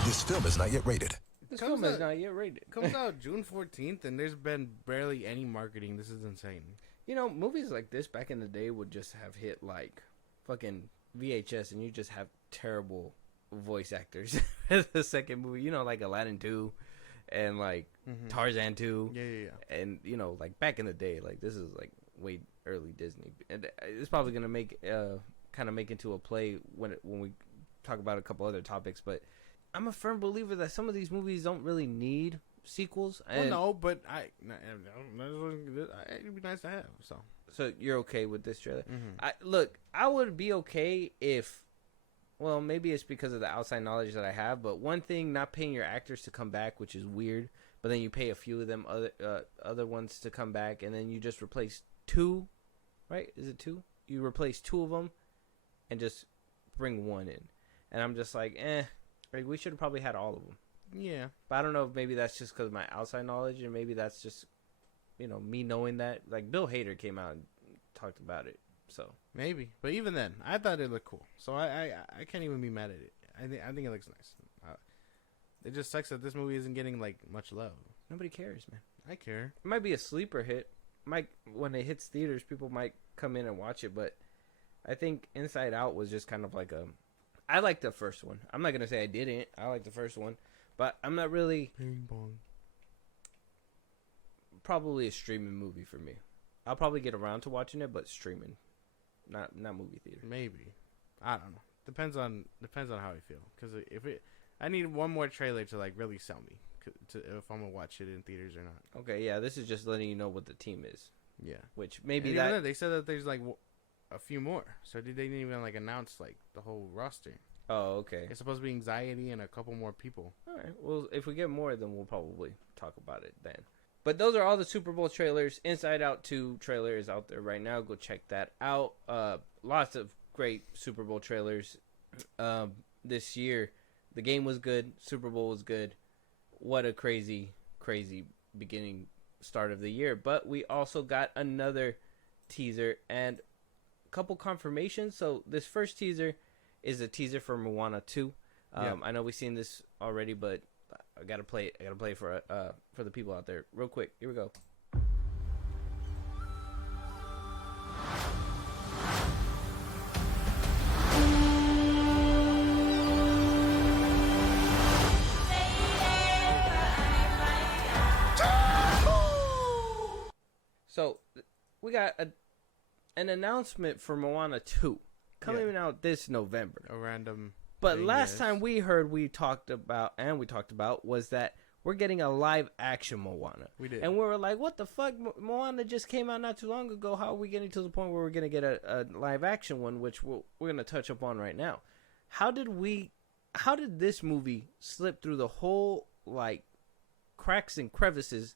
This film is not yet rated. This film is not yet rated. Comes out June 14th, and there's been barely any marketing. This is insane. You know, movies like this back in the day would just have hit like fucking VHS, and you just have terrible voice actors. The second movie, you know, like Aladdin 2 and like Tarzan 2. Yeah. And, you know, like back in the day, like this is like way early Disney. And it's probably going to make kind of make into a play when we talk about a couple other topics, but I'm a firm believer that some of these movies don't really need sequels. Well, no, but it'd be nice to have. So you're okay with this trailer? Look, I would be okay if, well, maybe it's because of the outside knowledge that I have. But one thing, not paying your actors to come back, which is weird. But then you pay a few of them other ones to come back, and then you just replace 2, right? Is it 2? You replace 2 of them, and just bring 1 in. And I'm just like, like we should have probably had all of them. Yeah. But I don't know if maybe that's just because of my outside knowledge, and maybe that's just, you know, me knowing that. Like Bill Hader came out and talked about it, so maybe. But even then, I thought it looked cool. So I can't even be mad at it. I think it looks nice. It just sucks that this movie isn't getting like much love. Nobody cares, man. I care. It might be a sleeper hit. When it hits theaters, people might come in and watch it. But I think Inside Out was just kind of like a. I liked the first one. I'm not gonna say I didn't. I liked the first one, but I'm not really. Ping pong. Probably a streaming movie for me. I'll probably get around to watching it, but streaming, not movie theater. Maybe. I don't know. Depends on how I feel. Because I need one more trailer to like really sell me if I'm gonna watch it in theaters or not. Okay, yeah. This is just letting you know what the team is. Yeah. Which maybe and that they said that there's like a few more. So they didn't even like announce like the whole roster. Oh, okay. It's supposed to be Anxiety and a couple more people. All right. Well, if we get more, then we'll probably talk about it then. But those are all the Super Bowl trailers. Inside Out 2 trailer is out there right now. Go check that out. Lots of great Super Bowl trailers this year. The game was good. Super Bowl was good. What a crazy, crazy beginning start of the year. But we also got another teaser and a couple confirmations. So this first teaser is a teaser for Moana 2. I know we've seen this already, but I gotta play it. I gotta play it for the people out there real quick. Here we go. So we got an announcement for Moana 2 coming out this November. A random. But last time we talked about was that we're getting a live action Moana. We did. And we were like, what the fuck? Moana just came out not too long ago. How are we getting to the point where we're going to get a live action one, which we're going to touch upon right now? How did this movie slip through the whole, like, cracks and crevices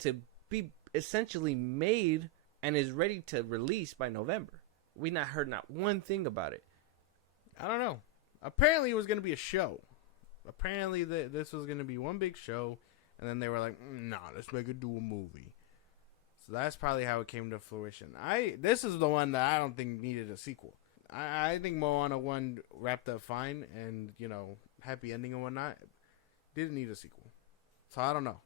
to be essentially made and is ready to release by November? We not heard not one thing about it. I don't know. Apparently, it was going to be a show. Apparently, this was going to be one big show, and then they were like, "Nah, let's make it do a movie." So that's probably how it came to fruition. This is the one that I don't think needed a sequel. I think Moana 1 wrapped up fine, and happy ending and whatnot. Didn't need a sequel. So I don't know.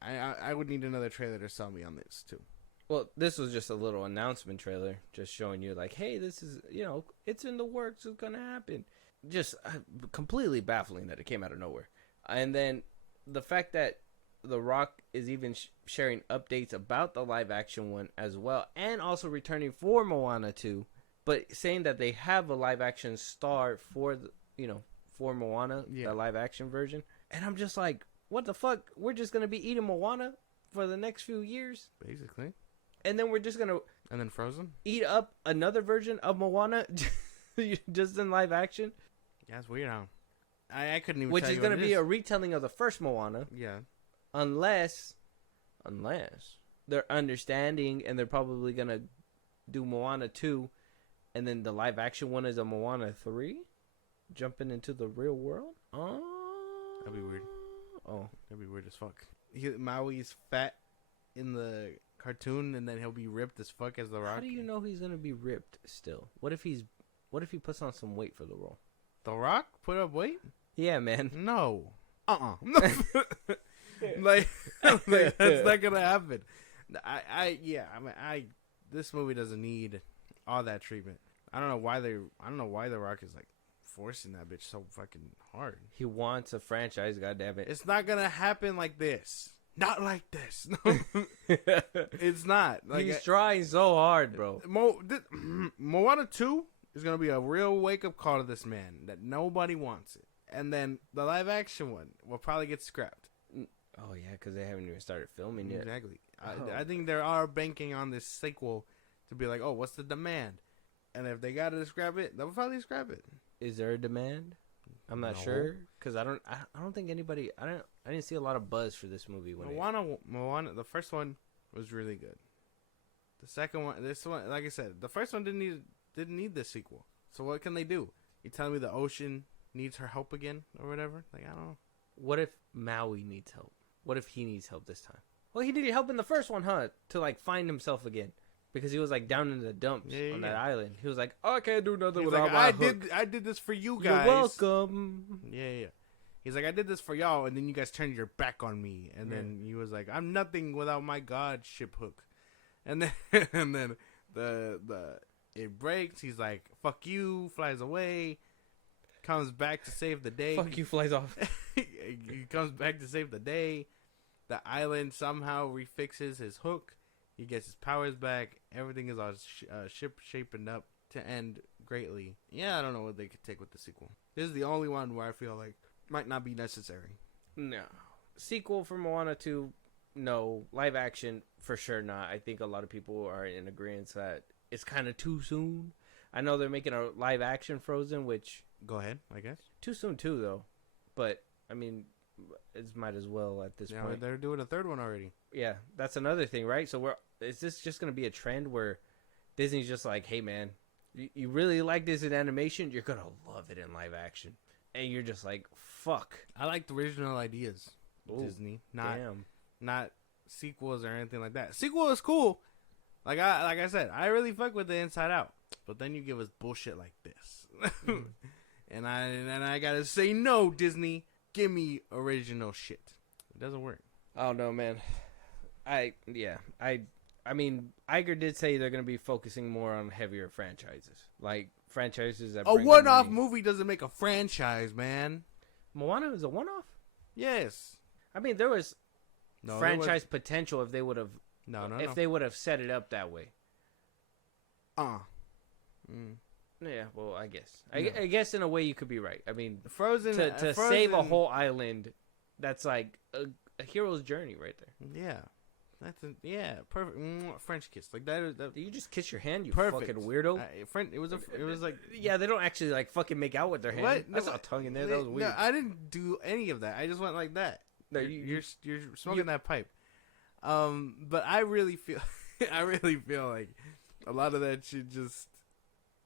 I would need another trailer to sell me on this too. Well, this was just a little announcement trailer, just showing you like, hey, this is, it's in the works, it's gonna happen. Just completely baffling that it came out of nowhere. And then the fact that The Rock is even sharing updates about the live action one as well, and also returning for Moana 2, but saying that they have a live action star for for Moana, the live action version. And I'm just like, what the fuck? We're just gonna be eating Moana for the next few years, basically. And then we're just gonna then Frozen eat up another version of Moana just in live action. Yeah, it's weird how I couldn't even. Which is going to be a retelling of the first Moana. Yeah. Unless they're understanding and they're probably going to do Moana 2, and then the live action one is a Moana 3, jumping into the real world. Oh, that'd be weird. Oh, that'd be weird as fuck. Maui's fat in the cartoon, and then he'll be ripped as fuck as The Rock. How do you know he's going to be ripped still? What if he puts on some weight for the role? The Rock put up weight? Yeah, man. No. like that's not gonna happen. This movie doesn't need all that treatment. I don't know why The Rock is like forcing that bitch so fucking hard. He wants a franchise, goddammit. It's not gonna happen like this. Not like this. No. It's not. Like, he's trying so hard, bro. Moana 2 is going to be a real wake-up call to this man that nobody wants it. And then the live-action one will probably get scrapped. Oh, yeah, because they haven't even started filming yet. Exactly. I think they are banking on this sequel to be like, oh, what's the demand? And if they got to scrap it, they'll probably scrap it. Is there a demand? I'm not sure, because I don't think anybody. I didn't see a lot of buzz for this movie. Moana, the first one was really good. The second one, this one, like I said, the first one didn't need this sequel. So what can they do? You telling me the ocean needs her help again or whatever? Like, I don't know. What if Maui needs help? What if he needs help this time? Well, he needed help in the first one, huh? To like find himself again. Because he was like down in the dumps on that island. He was like, oh, I can't do nothing without my hook. I did this for you guys. You're welcome. Yeah. He's like, I did this for y'all, and then you guys turned your back on me. And then he was like, I'm nothing without my god ship hook. And then it breaks. He's like, fuck you, flies away, comes back to save the day. Fuck you, flies off. He comes back to save the day. The island somehow refixes his hook. He gets his powers back. Everything is all shaping up to end greatly. Yeah, I don't know what they could take with the sequel. This is the only one where I feel like might not be necessary. No. Sequel for Moana 2, no. Live action, for sure not. I think a lot of people are in agreement that it's kind of too soon. I know they're making a live action Frozen, which... Go ahead, I guess. Too soon too, though. But, I mean, it might as well at this point. They're doing a third one already. yeah, that's another thing, right? So is this just going to be a trend where Disney's just like, hey, man, you really like this in animation? You're going to love it in live action. And you're just like, fuck. I like the original ideas. Ooh, Disney. Not sequels or anything like that. Sequel is cool. Like I said, I really fuck with the Inside Out. But then you give us bullshit like this. and I gotta say no, Disney. Give me original shit. It doesn't work. Oh no, man. I mean, Iger did say they're gonna be focusing more on heavier franchises, like franchises that. A one-off movie doesn't make a franchise, man. Moana is a one-off. Yes. I mean, there was franchise potential if they would have. If they would have set it up that way. Yeah, well, I guess. I guess in a way you could be right. I mean, Frozen to save a whole island, that's like a hero's journey right there. Yeah, perfect. French kiss like that. You just kiss your hand, you perfect. fucking weirdo. It was like yeah, they don't actually like fucking make out with their hand. What? That's not tongue in there. That was weird. No, I didn't do any of that. I just went like that. No, you're smoking that pipe. But I really feel like a lot of that shit just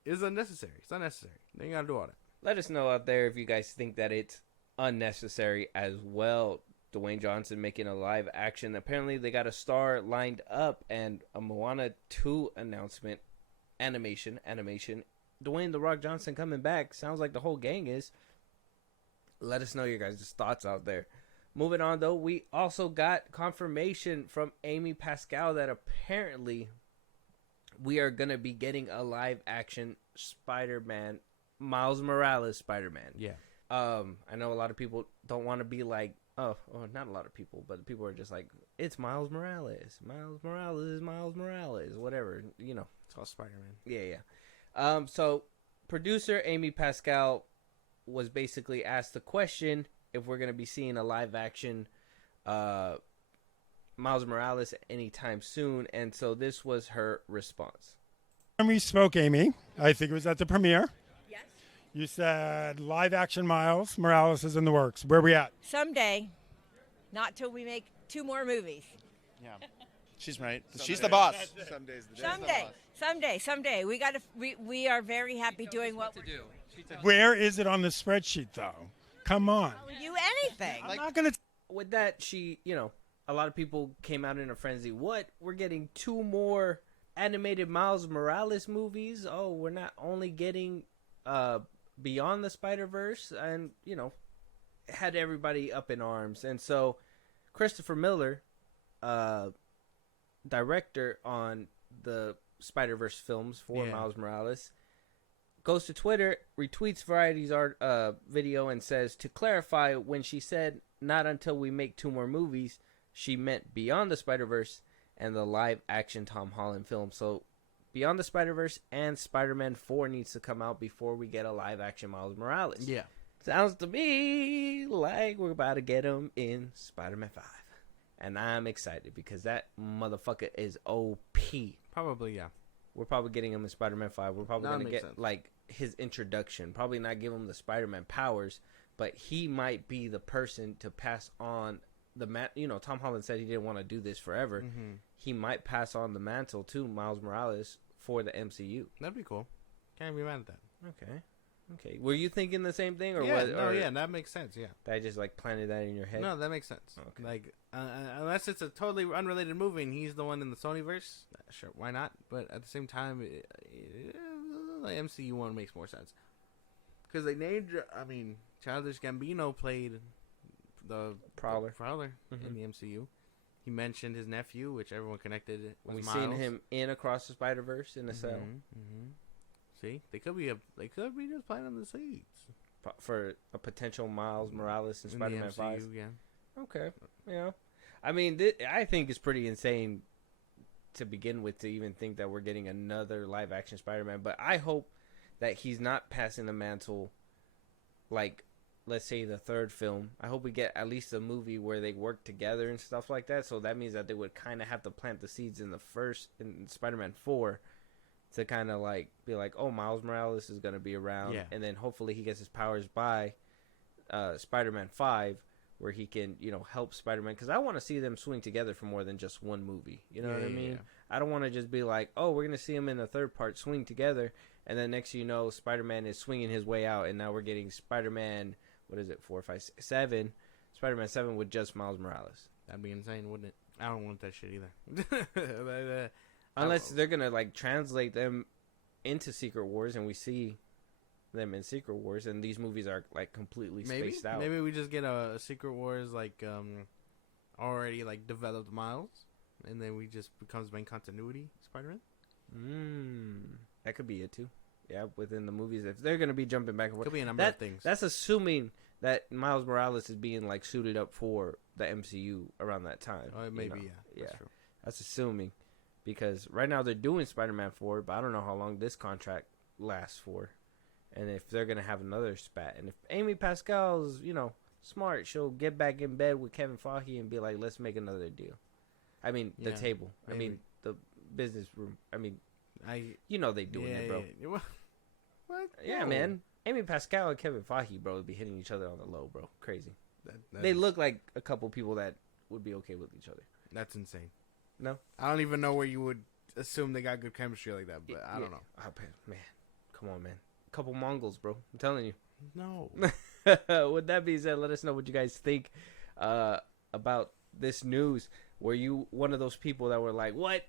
is unnecessary. It's unnecessary. They ain't gotta do all that. Let us know out there if you guys think that it's unnecessary as well. Dwayne Johnson making a live action. Apparently they got a star lined up and a Moana 2 announcement. Animation. Dwayne The Rock Johnson coming back. Sounds like the whole gang is. Let us know your guys' thoughts out there. Moving on, though, we also got confirmation from Amy Pascal that apparently we are going to be getting a live-action Spider-Man, Miles Morales Spider-Man. Yeah. I know a lot of people don't want to be like, oh, not a lot of people, but people are just like, it's Miles Morales. Miles Morales, whatever, you know. It's all Spider-Man. Yeah. So, producer Amy Pascal was basically asked the question if we're going to be seeing a live action Miles Morales anytime soon. And so this was her response. When we spoke, Amy, I think it was at the premiere. Yes. You said live action Miles Morales is in the works. Where are we at? Someday. Not till we make 2 more movies. Yeah. She's right. She's the boss. Someday. We are very happy doing what we do. Where is it on the spreadsheet, though? Come on. Tell you anything. I'm not going to. With that, a lot of people came out in a frenzy. What? We're getting 2 more animated Miles Morales movies? Oh, we're not only getting Beyond the Spider-Verse, and, had everybody up in arms. And so Christopher Miller, director on the Spider-Verse films for Miles Morales, goes to Twitter, retweets Variety's video, and says, to clarify, when she said not until we make 2 more movies, she meant Beyond the Spider-Verse and the live-action Tom Holland film. So Beyond the Spider-Verse and Spider-Man 4 needs to come out before we get a live-action Miles Morales. Yeah. Sounds to me like we're about to get him in Spider-Man 5. And I'm excited because that motherfucker is OP. Probably, yeah. We're probably getting him in Spider-Man 5. We're probably going to get, like, his introduction. Probably not give him the Spider-Man powers, but he might be the person to pass on the Tom Holland said he didn't want to do this forever. Mm-hmm. He might pass on the mantle to Miles Morales for the MCU. That'd be cool. Can't be mad at that. Okay. Were you thinking the same thing, or yeah? what? No, yeah, that makes sense. Yeah. I just like planted that in your head. No, that makes sense. Okay. Like, unless it's a totally unrelated movie and he's the one in the Sonyverse, sure, why not? But at the same time, the MCU one makes more sense because they named. I mean, Childish Gambino played the Prowler in the MCU. He mentioned his nephew, which everyone connected with. We've Miles. seen him in Across the Spider-Verse in a cell. Mm-hmm. See, they could be just planting the seeds for a potential Miles Morales in Spider-Man 5. Yeah. Okay. I mean, I think it's pretty insane to begin with to even think that we're getting another live-action Spider-Man. But I hope that he's not passing the mantle, like, let's say the 3rd film. I hope we get at least a movie where they work together and stuff like that. So that means that they would kind of have to plant the seeds in in Spider-Man 4 to kind of like be like, oh, Miles Morales is going to be around. Yeah. And then hopefully he gets his powers by Spider-Man 5, where he can, help Spider-Man. Because I want to see them swing together for more than just one movie. You know what I mean? I don't want to just be like, oh, we're going to see him in the third part swing together. And then next thing you know, Spider-Man is swinging his way out. And now we're getting Spider-Man, 4, 5, 6, 7. Spider-Man 7 with just Miles Morales. That'd be insane, wouldn't it? I don't want that shit either. Unless they're going to, like, translate them into Secret Wars and we see them in Secret Wars and these movies are, like, completely spaced out. Maybe we just get a Secret Wars, like, already, like, developed Miles. And then we just becomes main continuity Spider-Man. That could be it, too. Yeah, within the movies. If they're going to be jumping back and forth. Could be a number of things. That's assuming that Miles Morales is being, like, suited up for the MCU around that time. Oh, maybe, yeah. That's assuming. Because right now they're doing Spider-Man 4, but I don't know how long this contract lasts for. And if they're going to have another spat. And if Amy Pascal's, smart, she'll get back in bed with Kevin Feige and be like, let's make another deal. I mean, the table. Maybe. I mean, the business room. I mean, they doing it, bro. Yeah. What? Yeah, No. man. Amy Pascal and Kevin Feige, bro, would be hitting each other on the low, bro. Crazy. That they look like a couple people that would be okay with each other. That's insane. No? I don't even know where you would assume they got good chemistry like that, but I don't know. Oh, man. Come on, man. Couple Mongols, bro. I'm telling you. No. With that being said, let us know what you guys think about this news. Were you one of those people that were like, what?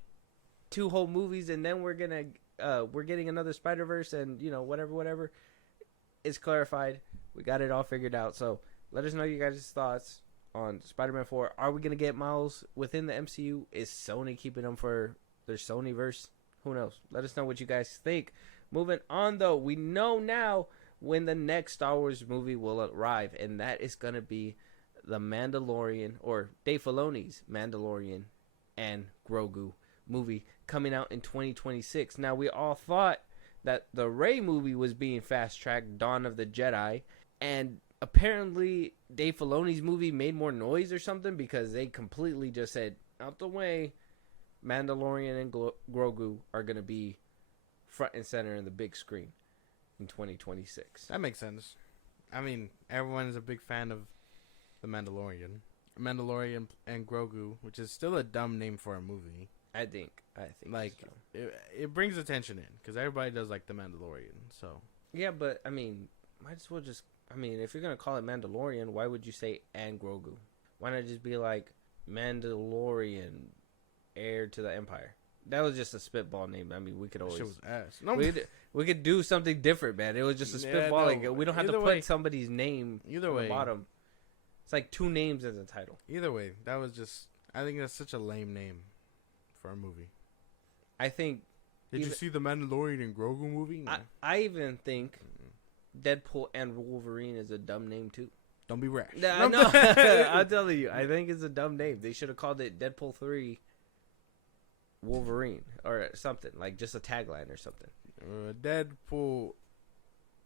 2 whole movies and then we're getting another Spider-Verse and, whatever. It's clarified. We got it all figured out. So let us know you guys' thoughts on Spider-Man 4. Are we going to get Miles within the MCU? Is Sony keeping them for their Sonyverse? Who knows? Let us know what you guys think. Moving on, though, we know now when the next Star Wars movie will arrive, and that is going to be The Mandalorian, or Dave Filoni's Mandalorian and Grogu movie coming out in 2026. Now, we all thought that the Rey movie was being fast-tracked, Dawn of the Jedi, and apparently Dave Filoni's movie made more noise or something because they completely just said, out the way, Mandalorian and Grogu are going to be front and center in the big screen in 2026. That makes sense. I mean, everyone's a big fan of The Mandalorian. Mandalorian and Grogu, which is still a dumb name for a movie. I think like so. It brings attention in because everybody does like The Mandalorian. So yeah, but I mean, might as well just. I mean, if you're gonna call it Mandalorian, why would you say and Grogu? Why not just be like Mandalorian, heir to the Empire? That was just a spitball name. I mean, we could always. Shit was ass. No, we could do something different, man. It was just a spitball. Like, we don't have to put somebody's name either on way. The bottom. It's like 2 names as a title. Either way, that was just. I think that's such a lame name for a movie. I think. Did you see the Mandalorian and Grogu movie? No. I even think Deadpool and Wolverine is a dumb name too. Don't be rash. No, I'm telling you, I think it's a dumb name. They should have called it Deadpool 3 Wolverine or something, like just a tagline or something. Deadpool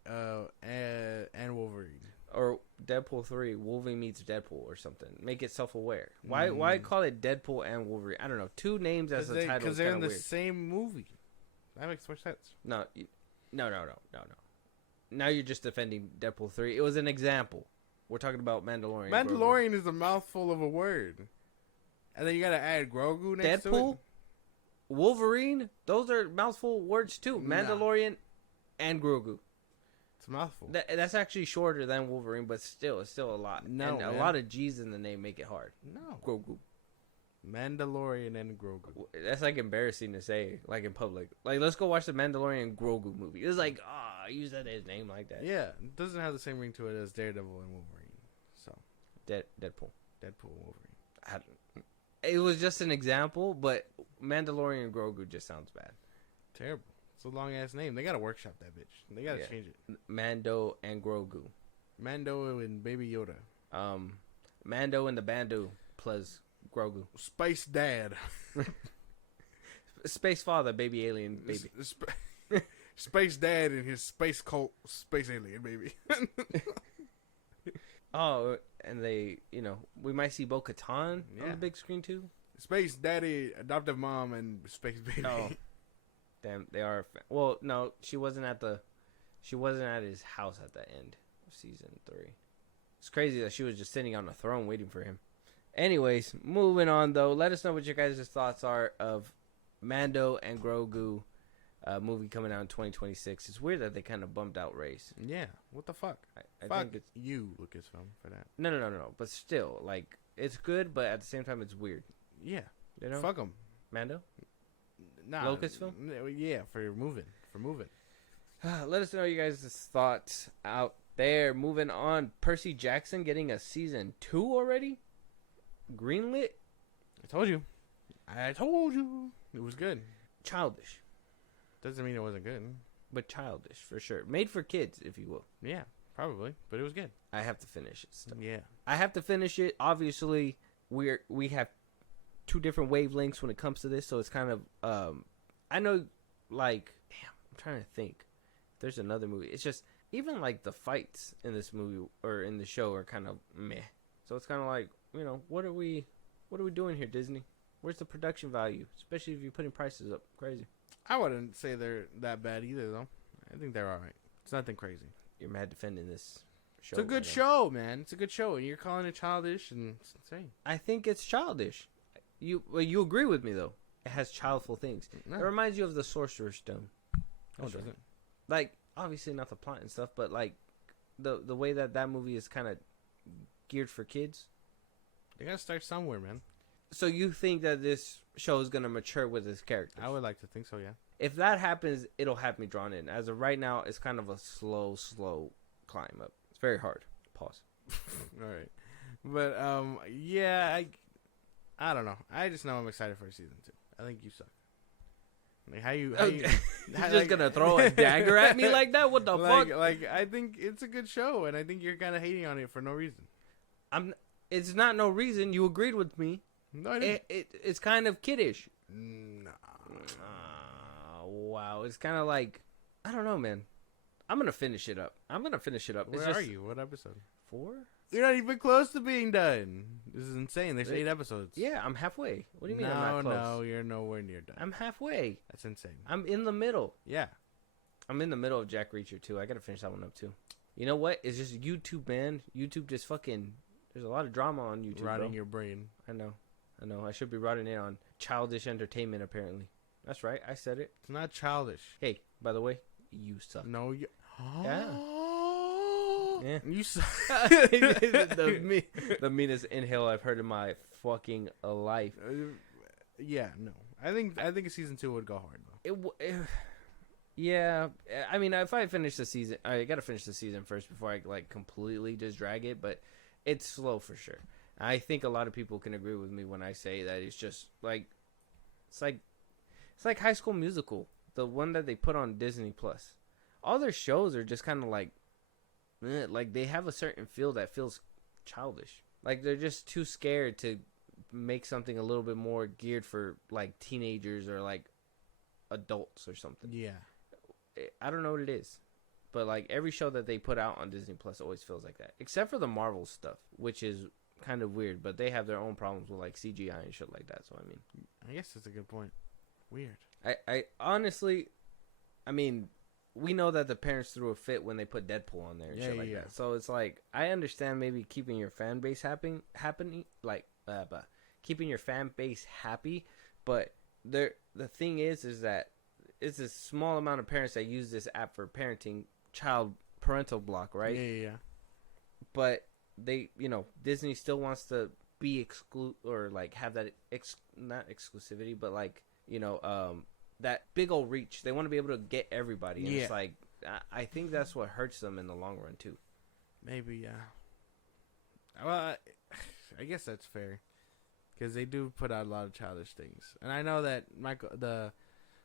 and Wolverine. Or Deadpool 3 Wolverine meets Deadpool or something. Make it self-aware. Why call it Deadpool and Wolverine? I don't know. 2 names as a title because they're in the weird. same movie. That makes more sense. No. Now you're just defending Deadpool 3. It was an example. We're talking about Mandalorian. Mandalorian is a mouthful of a word. And then you gotta add Grogu next to it. Deadpool, Wolverine, those are mouthful words too. Mandalorian and Grogu. It's a mouthful. That's actually shorter than Wolverine, but still, it's still a lot. No, and a lot of G's in the name make it hard. No. Grogu. Mandalorian and Grogu. That's like embarrassing to say, like in public. Like, let's go watch the Mandalorian and Grogu movie. It's like, I use that his name like that. Yeah, it doesn't have the same ring to it as Daredevil and Wolverine. So, Deadpool and Wolverine. It was just an example, but Mandalorian and Grogu just sounds bad. Terrible. It's a long ass name. They gotta workshop that bitch. They gotta change it. Mando and Grogu. Mando and Baby Yoda. Mando and the Bandu plus Grogu. Space Dad. Space Father, baby alien, baby. Space Dad and his space cult, space alien, baby. Oh, and they, we might see Bo-Katan on the big screen too. Space Daddy, adoptive mom, and Space Baby. Oh, damn, they are. Well, no, she wasn't at his house at the end of season 3. It's crazy that she was just sitting on a throne waiting for him. Anyways, moving on though. Let us know what your guys' thoughts are of Mando and Grogu movie coming out in 2026. It's weird that they kind of bumped out Rey's. Yeah, what the fuck? I fuck think it's you, Lucasfilm, for that. No. But still, like, it's good, but at the same time, it's weird. Yeah, you know, fuck them. Mando. Nah, Lucasfilm. Yeah, for moving. Let us know you guys' thoughts out there. Moving on, Percy Jackson getting a season 2 already. Greenlit. I told you. It was good. Childish. Doesn't mean it wasn't good. But childish, for sure. Made for kids, if you will. Yeah, probably. But it was good. I have to finish it still. Yeah. I have to finish it. Obviously, we have 2 different wavelengths when it comes to this, so it's kind of, I know, like, damn, I'm trying to think. There's another movie. It's just, even, like, the fights in this movie, or in the show, are kind of meh. So it's kind of like, you know, what are we doing here, Disney? Where's the production value? Especially if you're putting prices up. Crazy. I wouldn't say they're that bad either, though. I think they're all right. It's nothing crazy. You're mad defending this show. It's a good show, man. It's a good show, and you're calling it childish, and it's insane. I think it's childish. You agree with me, though. It has childful things. No. It reminds you of the Sorcerer's Stone. Oh, does it? Like, obviously not the plot and stuff, but, like, the way that movie is kind of geared for kids. They gotta start somewhere, man. So you think that this show is gonna mature with its characters? I would like to think so, yeah. If that happens, it'll have me drawn in. As of right now, it's kind of a slow climb up. It's very hard. Pause. All right, but yeah, I don't know. I just know I'm excited for season 2. I think you suck. Like, how you you're just gonna throw a dagger at me like that? What the fuck? Like, I think it's a good show, and I think you're kind of hating on it for no reason. It's not no reason. You agreed with me. No, I didn't. It's kind of kiddish. Nah. Wow. It's kind of like, I don't know, man. I'm gonna finish it up. Where are you? What episode? 4? You're not even close to being done. This is insane. There's 8 episodes. Yeah, I'm halfway. What do you mean I'm not close? No, you're nowhere near done. I'm halfway. That's insane. I'm in the middle. Yeah. I'm in the middle of Jack Reacher, too. I gotta finish that one up, too. You know what? It's just YouTube, man. YouTube just fucking... There's a lot of drama on YouTube, Rotting your brain. I know. I should be rotting it on childish entertainment, apparently. That's right. I said it. It's not childish. Hey, by the way, you suck. No, you... Yeah. Yeah. You suck. the meanest inhale I've heard in my fucking life. Yeah, no. I think season 2 would go hard, though. Yeah. I mean, if I finish the season... I gotta finish the season first before I, like, completely just drag it, but it's slow for sure. I think a lot of people can agree with me when I say that it's just, like... It's like High School Musical, the one that they put on Disney Plus. All their shows are just kind of like they have a certain feel that feels childish. Like they're just too scared to make something a little bit more geared for like teenagers or like adults or something. Yeah. I don't know what it is, but like every show that they put out on Disney Plus always feels like that, except for the Marvel stuff, which is kind of weird. But they have their own problems with like CGI and shit like that. So I mean, I guess that's a good point. Weird. I honestly, I mean, we know that the parents threw a fit when they put Deadpool on there and shit like that. So it's like, I understand maybe keeping your fan base keeping your fan base happy, but the thing is that it's a small amount of parents that use this app for parenting, parental block, right? Yeah. But they, Disney still wants to be have that not exclusivity, but like, that big old reach. They want to be able to get everybody. And it's like, I think that's what hurts them in the long run too. Maybe, yeah. Well, I guess that's fair, because they do put out a lot of childish things. And I know that the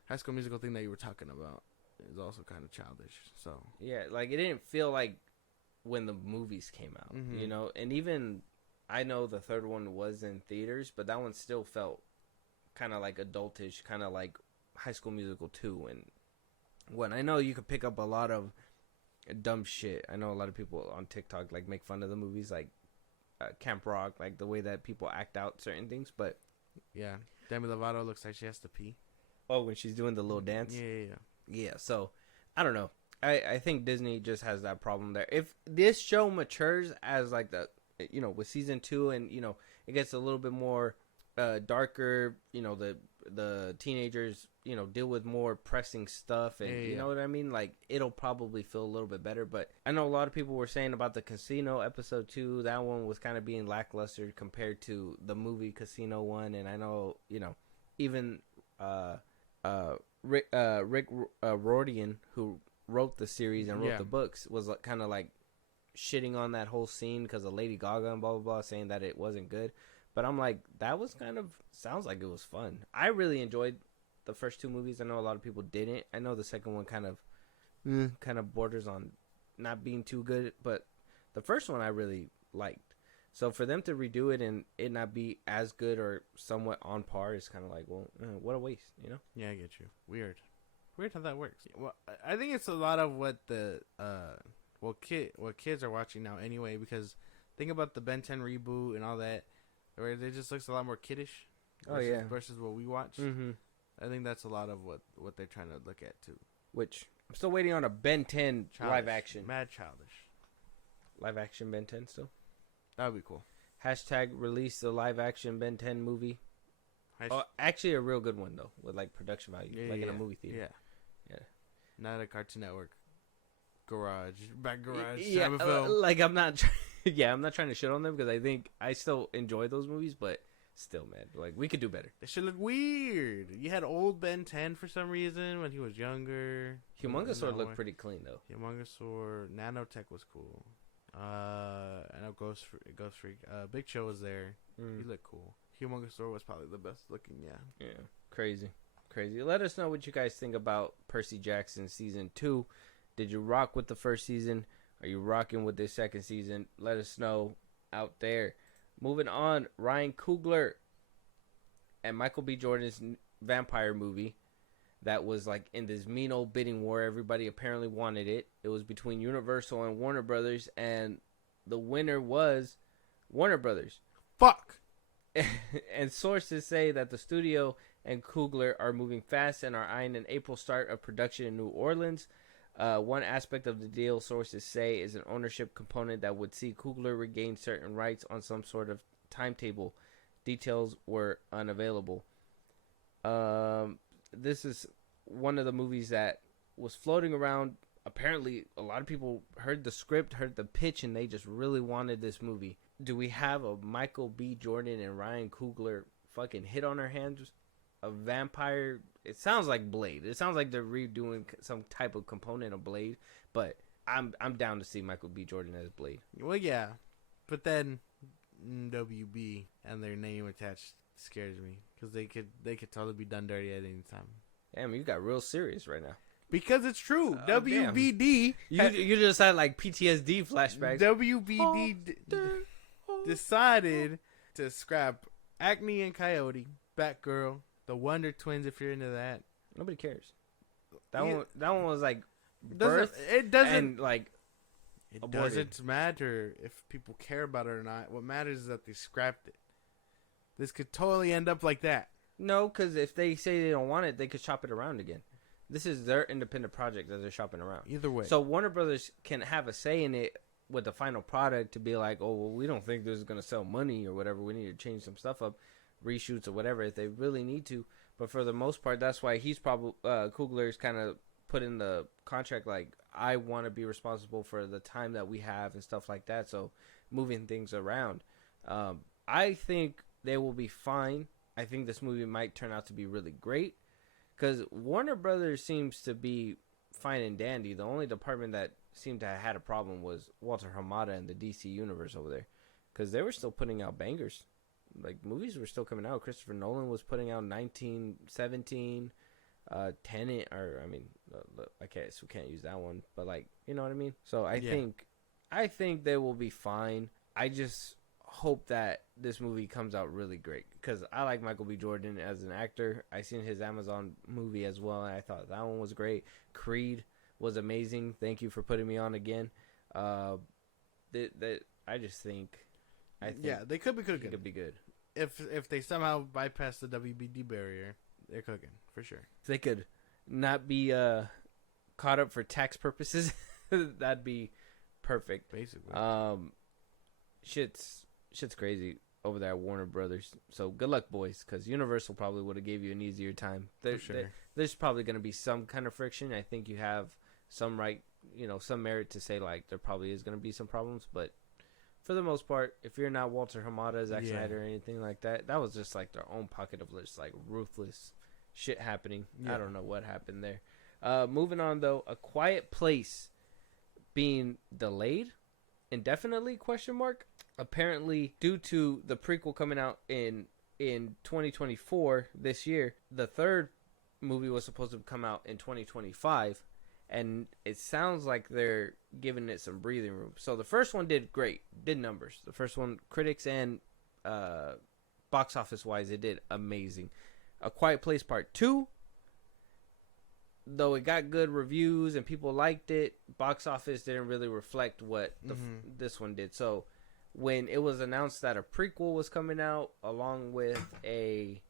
High School Musical thing that you were talking about is also kind of childish. So yeah, like it didn't feel like when the movies came out, and even I know the third one was in theaters, but that one still felt kind of like adultish, kind of like High School Musical 2. And when I know you could pick up a lot of dumb shit. I know a lot of people on TikTok like make fun of the movies, like Camp Rock, like the way that people act out certain things. But yeah, Demi Lovato looks like she has to pee. Oh, when she's doing the little dance. Yeah. Yeah. So I don't know. I think Disney just has that problem there. If this show matures as like with season 2 and it gets a little bit more darker, the teenagers deal with more pressing stuff, and you know what I mean, like it'll probably feel a little bit better. But I know a lot of people were saying about the Casino episode 2, that one was kind of being lackluster compared to the movie Casino 1. And I know even Rick Riordan, who wrote the series and wrote the books, was kind of like shitting on that whole scene because of Lady Gaga and blah blah blah, saying that it wasn't good. But I'm like, that was sounds like it was fun. I really enjoyed the first 2 movies. I know a lot of people didn't. I know the second one kind of borders on not being too good, but the first one I really liked. So for them to redo it and it not be as good or somewhat on par is kind of like, well, what a waste, Yeah, I get you. Weird how that works. Well, I think it's a lot of what the what kids are watching now anyway, because think about the Ben 10 reboot and all that, where it just looks a lot more kiddish versus what we watch. Mm-hmm. I think that's a lot of what they're trying to look at too. Which I'm still waiting on a Ben 10 live action. Mad childish. Live action Ben 10 still? That would be cool. # release the live action Ben 10 movie. Actually a real good one though, with like production value, in a movie theater. Yeah. Not a Cartoon Network back garage. Yeah, like I'm not I'm not trying to shit on them because I think I still enjoy those movies, but still, man, like we could do better. They should look weird. You had old Ben 10 for some reason when he was younger. Humongosaur looked pretty clean though. Humongosaur, Nanotech was cool. I know Ghost Freak. Big Chill was there. He looked cool. Humongosaur was probably the best looking. Yeah. Crazy. Let us know what you guys think about Percy Jackson season 2. Did you rock with the first season? Are you rocking with this second season? Let us know out there. Moving on, Ryan Coogler and Michael B. Jordan's vampire movie that was like in this mean old bidding war. Everybody apparently wanted it. It was between Universal and Warner Brothers, and the winner was Warner Brothers. Fuck! And sources say that the studio and Coogler are moving fast and are eyeing an April start of production in New Orleans. One aspect of the deal, sources say, is an ownership component that would see Coogler regain certain rights on some sort of timetable. Details were unavailable. This is one of the movies that was floating around. Apparently, a lot of people heard the script, heard the pitch, and they just really wanted this movie. Do we have a Michael B. Jordan and Ryan Coogler fucking hit on our hands? A vampire? It sounds like Blade. It sounds like they're redoing some type of component of Blade, but I'm down to see Michael B. Jordan as Blade. Well, yeah, but then WB and their name attached scares me because they could totally be done dirty at any time. Damn, you got real serious right now. Because it's true. WBD. You just had like PTSD flashbacks. WBD decided to scrap Acme and Coyote, Batgirl, the Wonder Twins. If you're into that, nobody cares. That one was like birth. It doesn't and like. It doesn't matter if people care about it or not. What matters is that they scrapped it. This could totally end up like that. No, because if they say they don't want it, they could shop it around again. This is their independent project that they're shopping around. Either way. So Warner Brothers can have a say in it with the final product to be like, oh, well, we don't think this is going to sell money or whatever. We need to change some stuff up, reshoots or whatever if they really need to. But for the most part, that's why he's probably, Coogler's kind of put in the contract like, I want to be responsible for the time that we have and stuff like that. So moving things around. I think they will be fine. I think this movie might turn out to be really great. Because Warner Brothers seems to be fine and dandy. The only department that seemed to have had a problem was Walter Hamada and the DC Universe over there. Because they were still putting out bangers. Like, movies were still coming out. Christopher Nolan was putting out 1917, Tenet, or, I mean, I can't use that one. But, like, you know what I mean? So, I think they will be fine. I just hope that this movie comes out really great because I like Michael B. Jordan as an actor. I seen his Amazon movie as well, and I thought that one was great. Creed was amazing. Thank you for putting me on again. I just think, they could be cooking. It could be good if they somehow bypass the WBD barrier. They're cooking for sure. If they could not be caught up for tax purposes, that'd be perfect. Basically. Shit's crazy over there at Warner Brothers. So good luck, boys, because Universal probably would have gave you an easier time. For sure. There's probably going to be some kind of friction. I think you have some some merit to say like there probably is going to be some problems, but for the most part, if you're not Walter Hamada, Zack Snyder, or anything like that, that was just like their own pocket of just like ruthless shit happening. I don't know what happened there. Moving on though, A Quiet Place being delayed indefinitely ? Apparently, due to the prequel coming out in 2024 this year, the third movie was supposed to come out in 2025, and it sounds like they're giving it some breathing room. So the first one did great, did numbers. The first one, critics and box office wise, it did amazing. A Quiet Place Part 2, though it got good reviews and people liked it, box office didn't really reflect what this one did. So when it was announced that a prequel was coming out along with a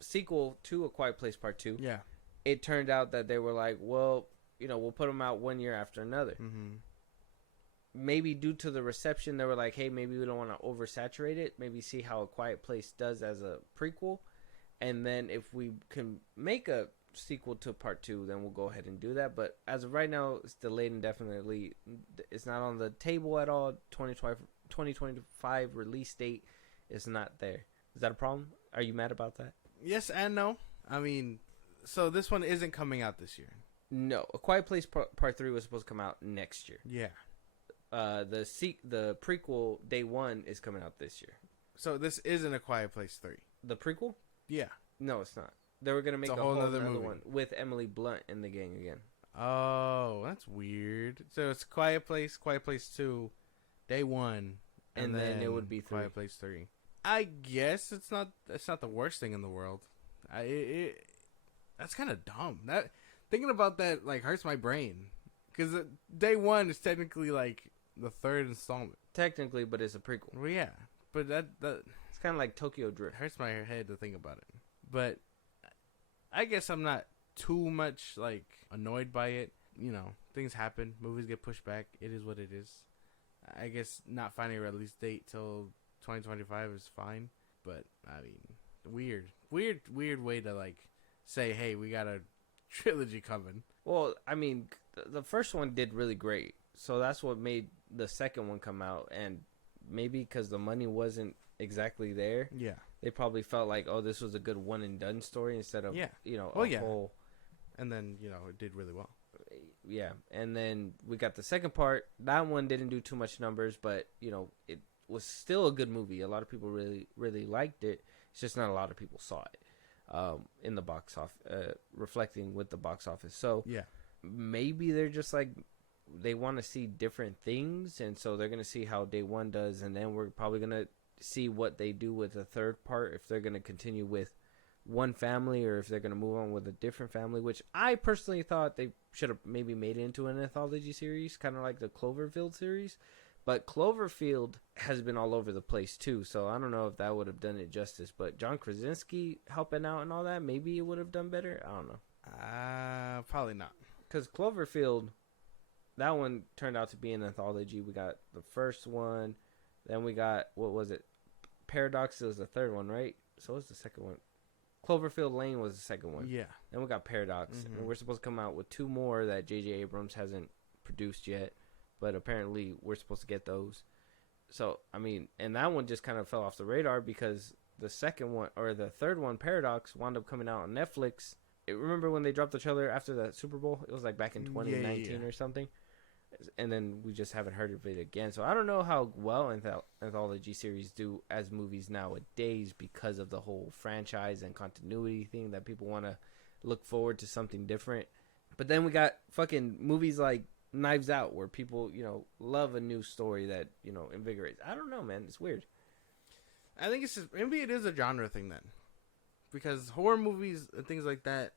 sequel to A Quiet Place Part 2, it turned out that they were like, well, we'll put them out 1 year after another. Maybe due to the reception, they were like, hey, maybe we don't want to oversaturate it. Maybe see how A Quiet Place does as a prequel. And then if we can make a sequel to Part 2, then we'll go ahead and do that. But as of right now, it's delayed indefinitely. It's not on the table at all. 2025 release date is not there. Is that a problem? Are you mad about that? Yes and no. I mean, so this one isn't coming out this year. No. A Quiet Place Part 3 was supposed to come out next year. Yeah. The prequel, Day 1, is coming out this year. So this isn't A Quiet Place 3. The prequel? Yeah. No, it's not. They were going to make a whole other one with Emily Blunt in the gang again. Oh, that's weird. So it's Quiet Place 2, Day 1, and then it would be 3. Quiet Place 3. I guess it's not the worst thing in the world. That's kind of dumb. That thinking about that like hurts my brain, because Day 1 is technically like the third installment. Technically, but it's a prequel. Well, yeah, but that it's kind of like Tokyo Drift. Hurts my head to think about it. But I guess I'm not too much like annoyed by it. Things happen. Movies get pushed back. It is what it is. I guess not finding a release date till 2025 is fine. But I mean, weird way to like say, hey, we got a trilogy coming. Well, I mean, the first one did really great, so that's what made the second one come out. And maybe because the money wasn't exactly there, they probably felt like, oh, this was a good one and done story instead of whole. And then it did really well. Yeah, and then we got the second part. That one didn't do too much numbers, but it was still a good movie. A lot of people really liked it. It's just not a lot of people saw it in the box office, reflecting with the box office. So maybe they're just like, they want to see different things, and so they're gonna see how Day 1 does, and then we're probably gonna see what they do with the third part, if they're gonna continue with one family or if they're gonna move on with a different family, which I personally thought they should have maybe made it into an anthology series, kind of like the Cloverfield series. But Cloverfield has been all over the place too, so I don't know if that would have done it justice. But John Krasinski helping out and all that, maybe it would have done better. I don't know. Probably not. Because Cloverfield, that one turned out to be an anthology. We got the first one, then we got, what was it? Paradox was the third one, right? So what's the second one? Cloverfield Lane was the second one. Yeah. Then we got Paradox, and we're supposed to come out with 2 more that J.J. Abrams hasn't produced yet, but apparently we're supposed to get those. So, I mean, and that one just kind of fell off the radar because the second one, or the third one, Paradox, wound up coming out on Netflix. Remember when they dropped the trailer after the Super Bowl? It was like back in 2019 or something. And then we just haven't heard of it again. So I don't know how well anthology series do as movies nowadays because of the whole franchise and continuity thing that people want to look forward to something different. But then we got fucking movies like Knives Out where people, love a new story that, invigorates. I don't know, man. It's weird. I think it's just, maybe it is a genre thing then. Because horror movies and things like that,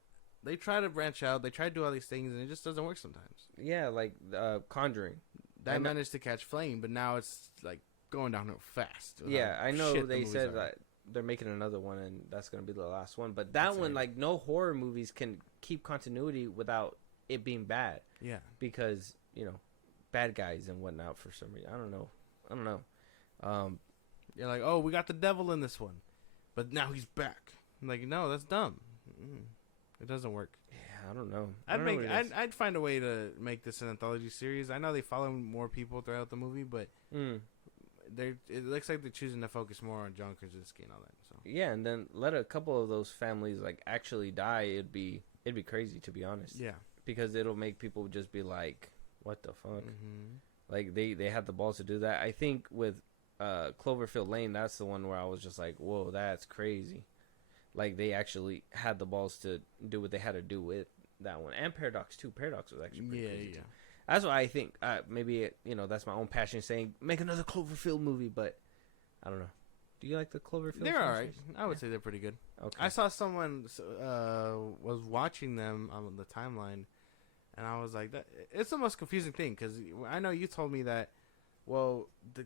they try to branch out, they try to do all these things, and it just doesn't work sometimes. Yeah, like Conjuring. That managed to catch flame, but now it's like going downhill fast. Yeah, I know they said that they're making another one, and that's gonna be the last one. But that one, like, no horror movies can keep continuity without it being bad. Yeah, because bad guys and whatnot for some reason. I don't know. You're like, oh, we got the devil in this one, but now he's back. I'm like, no, that's dumb. It doesn't work. Yeah, I don't know. I'd find a way to make this an anthology series. I know they follow more people throughout the movie, but it looks like they're choosing to focus more on John Krasinski and all that. So yeah, and then let a couple of those families like actually die. It'd be crazy, to be honest. Yeah, because it'll make people just be like, what the fuck? Like they had the balls to do that. I think with Cloverfield Lane, that's the one where I was just like, whoa, that's crazy. Like they actually had the balls to do what they had to do with that one, and Paradox too. Paradox was actually pretty crazy too. That's why I think maybe that's my own passion saying make another Cloverfield movie, but I don't know. Do you like the Cloverfield? They're all right. I would say they're pretty good. Okay. I saw someone was watching them on the timeline, and I was like, it's the most confusing thing because I know you told me that, well, the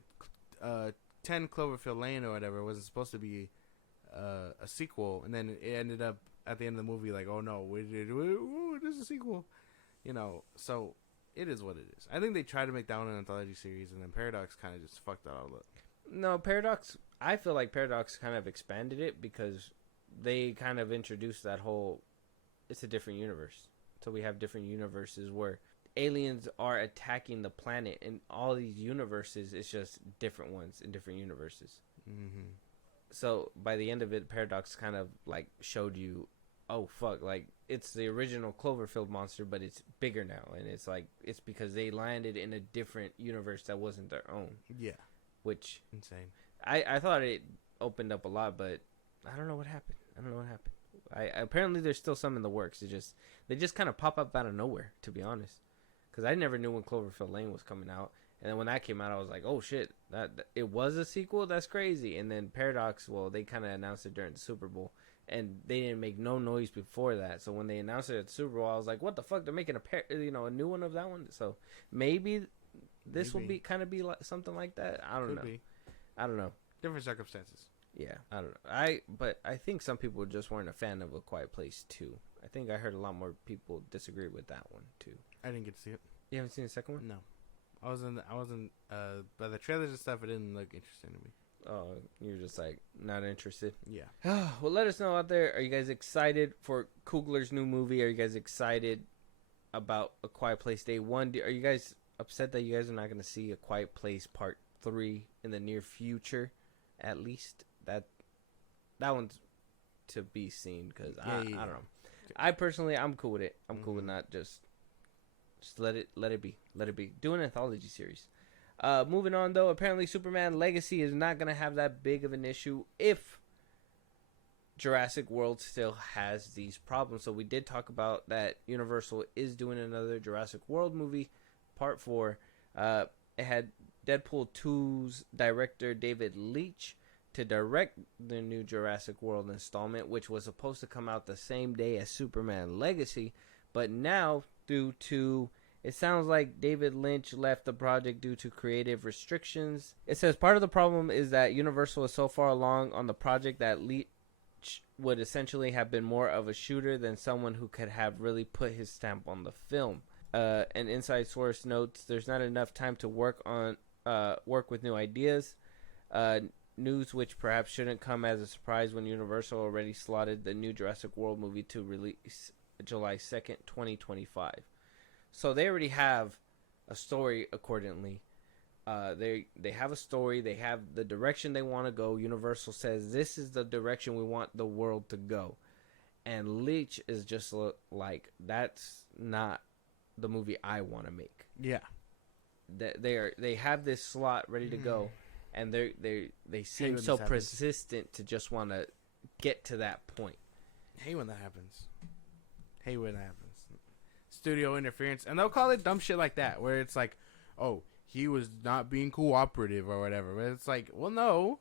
10 Cloverfield Lane or whatever wasn't supposed to be a sequel, and then it ended up at the end of the movie like, oh no, there's a sequel, so it is what it is. I think they tried to make that one an anthology series, and then Paradox kind of just fucked that all up. No, Paradox, I feel like Paradox kind of expanded it because they kind of introduced that whole, it's a different universe. So we have different universes where aliens are attacking the planet, and all these universes, it's just different ones in different universes. So by the end of it, Paradox kind of like showed you, oh fuck, like it's the original Cloverfield monster, but it's bigger now, and it's like it's because they landed in a different universe that wasn't their own. Yeah, which insane. I thought it opened up a lot, but I don't know what happened. Apparently there's still some in the works. They just kind of pop up out of nowhere, to be honest, because I never knew when Cloverfield Lane was coming out. And then when that came out, I was like, oh, shit, that it was a sequel? That's crazy. And then Paradox, well, they kind of announced it during the Super Bowl. And they didn't make no noise before that. So when they announced it at the Super Bowl, I was like, what the fuck? They're making a new one of that one? So maybe this will be kind of be like something like that. I don't know. I don't know. Different circumstances. Yeah, I don't know. But I think some people just weren't a fan of A Quiet Place 2. I think I heard a lot more people disagree with that one, too. I didn't get to see it. You haven't seen the second one? No. I wasn't by the trailers and stuff, it didn't look interesting to me. Oh, you're just like not interested? Yeah. Well, let us know out there. Are you guys excited for Coogler's new movie? Are you guys excited about A Quiet Place Day 1? Are you guys upset that you guys are not going to see A Quiet Place Part 3 in the near future? At least that one's to be seen, because I don't know. I personally, I'm cool with it. I'm cool with not just let it be. Do an anthology series. Moving on, though, apparently Superman Legacy is not going to have that big of an issue if Jurassic World still has these problems. So we did talk about that Universal is doing another Jurassic World movie, Part 4. It had Deadpool 2's director David Leitch to direct the new Jurassic World installment, which was supposed to come out the same day as Superman Legacy. But now, due to, it sounds like David Lynch left the project due to creative restrictions. It says part of the problem is that Universal is so far along on the project that Leitch would essentially have been more of a shooter than someone who could have really put his stamp on the film. An inside source notes there's not enough time to work with new ideas. News which perhaps shouldn't come as a surprise when Universal already slotted the new Jurassic World movie to release July 2nd, 2025. So they already have a story accordingly. They have a story. They have the direction they want to go. Universal says this is the direction we want the world to go. And Leitch is just like, that's not the movie I want to make. Yeah. They have this slot ready to go. And they seem so persistent to just want to get to that point. Hate when that happens. Studio interference. And they'll call it dumb shit like that, where it's like, oh, he was not being cooperative or whatever. But it's like, well, no.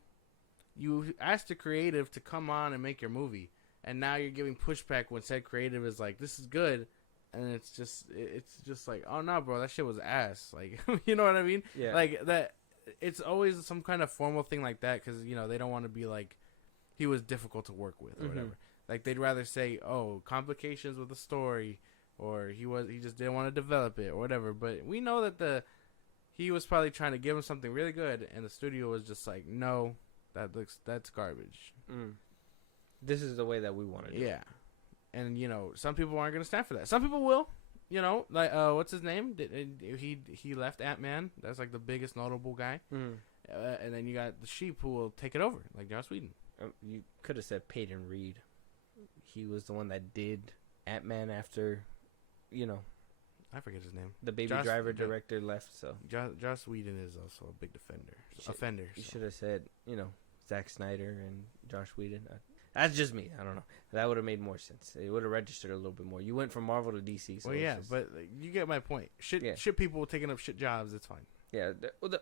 You asked the creative to come on and make your movie. And now you're giving pushback when said creative is like, this is good. And it's just like, oh, no, bro, that shit was ass. Like, you know what I mean? Yeah. Like, that. It's always some kind of formal thing like that because, they don't want to be like, he was difficult to work with or whatever. Like they'd rather say, "Oh, complications with the story," or he just didn't want to develop it or whatever. But we know that he was probably trying to give him something really good, and the studio was just like, "No, that's garbage." This is the way that we want to do it. Yeah, and some people aren't gonna stand for that. Some people will. Like what's his name? He left Ant-Man. That's like the biggest notable guy. And then you got the Sheep who will take it over, like Joss Whedon. You could have said Peyton Reed. He was the one that did Ant-Man after, I forget his name. The Baby Driver director left, so. Joss Whedon is also a big offender. You should have said, Zack Snyder and Josh Whedon. That's just me. I don't know. That would have made more sense. It would have registered a little bit more. You went from Marvel to DC. So but you get my point. Shit people taking up shit jobs, it's fine. Yeah,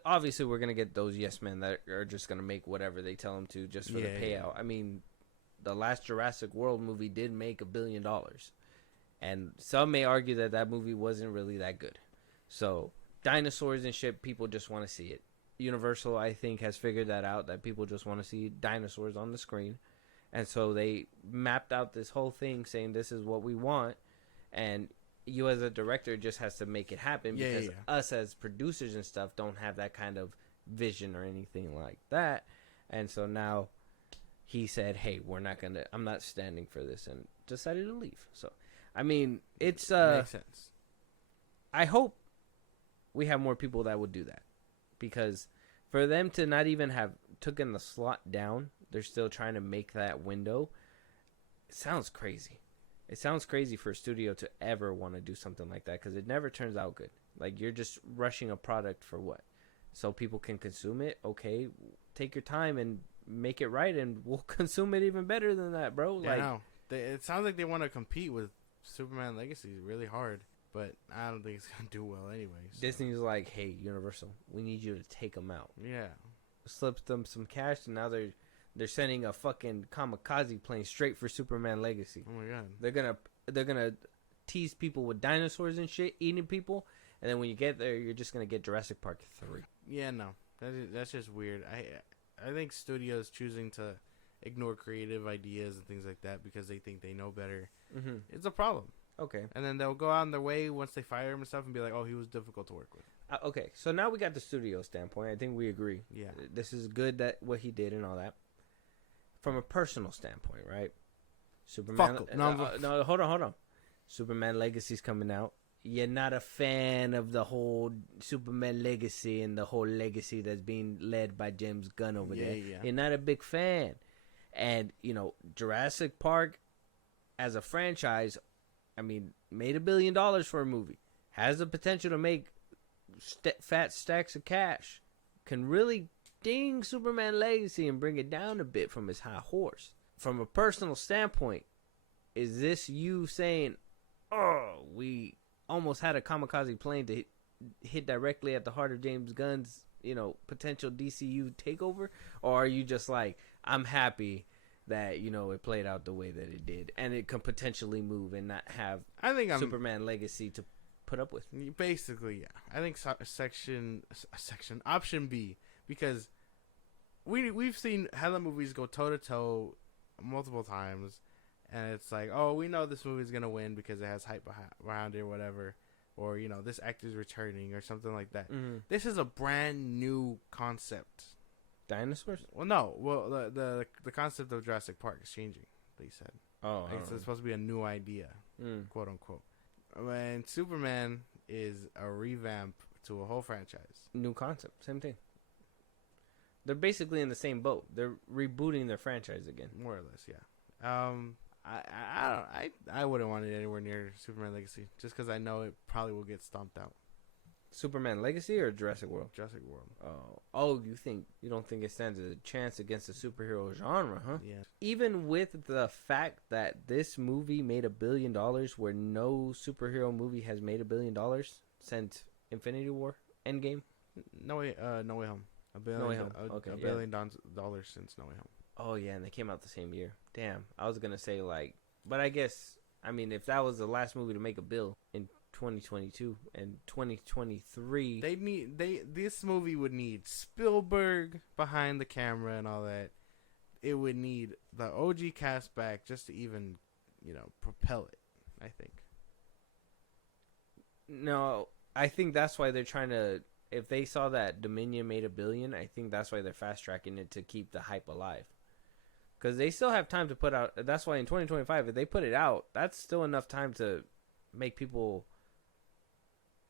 obviously we're going to get those yes men that are just going to make whatever they tell them to just for the payout. I mean, the last Jurassic World movie did make $1 billion. And some may argue that movie wasn't really that good. So, dinosaurs and shit, people just want to see it. Universal, I think, has figured that out, that people just want to see dinosaurs on the screen. And so they mapped out this whole thing saying this is what we want. And you as a director just has to make it happen because us as producers and stuff don't have that kind of vision or anything like that. And so now he said, hey, I'm not standing for this, and decided to leave. So, I mean, it's makes sense. I hope we have more people that would do that, because for them to not even have taken the slot down, they're still trying to make that window. It sounds crazy. It sounds crazy for a studio to ever want to do something like that, because it never turns out good. Like, you're just rushing a product for what? So people can consume it? Okay, take your time and make it right, and we'll consume it even better than that, bro. Yeah, like, it sounds like they want to compete with Superman Legacy really hard, but I don't think it's going to do well anyway. So. Disney's like, hey, Universal, we need you to take them out. Yeah. Slipped them some cash, and now they're sending a fucking kamikaze plane straight for Superman Legacy. Oh my god. They're gonna tease people with dinosaurs and shit, eating people, and then when you get there, you're just gonna get Jurassic Park 3. Yeah, no, that's just weird. I think studios choosing to ignore creative ideas and things like that because they think they know better. It's a problem. Okay. And then they'll go on their way once they fire him and stuff and be like, oh, he was difficult to work with. Okay, so now we got the studio standpoint. I think we agree. Yeah. This is good, that what he did and all that. From a personal standpoint, right? Superman. No, hold on. Superman Legacy's coming out. You're not a fan of the whole Superman Legacy and the whole legacy that's being led by James Gunn over there. Yeah. You're not a big fan. And, Jurassic Park as a franchise, I mean, made $1 billion for a movie. Has the potential to make fat stacks of cash. Can really ding Superman Legacy and bring it down a bit from his high horse. From a personal standpoint, is this you saying, oh, we almost had a kamikaze plane to hit directly at the heart of James Gunn's, potential DCU takeover? Or are you just like, I'm happy that, it played out the way that it did, and it can potentially move and not have Superman Legacy to put up with? Basically, yeah. I think option B, because we've seen hella movies go toe to toe multiple times, and it's like, oh, we know this movie's gonna win because it has hype around it or whatever, or this actor's returning or something like that. This is a brand new concept. Dinosaurs? Well, no. Well, the concept of Jurassic Park is changing. They said. Oh, it's supposed to be a new idea, quote unquote. And Superman is a revamp to a whole franchise. New concept, same thing. They're basically in the same boat. They're rebooting their franchise again, more or less. Yeah. I wouldn't want it anywhere near Superman Legacy, just because I know it probably will get stomped out. Superman Legacy or Jurassic World? Jurassic World. You don't think it stands a chance against the superhero genre, huh? Yeah. Even with the fact that this movie made $1 billion, where no superhero movie has made $1 billion since Infinity War, Endgame. No Way Home. $1 billion. No Way Home. Okay, $1 billion since No Way Home. Oh yeah, and they came out the same year. Damn, I was gonna say but I guess if that was the last movie to make $1 billion in 2022 and 2023, this movie would need Spielberg behind the camera and all that. it would need the OG cast back just to even, propel it, I think. No, I think that's why they're trying to. If they saw that Dominion made $1 billion, I think that's why they're fast tracking it to keep the hype alive. Because they still have time to put out. That's why in 2025, if they put it out, that's still enough time to make people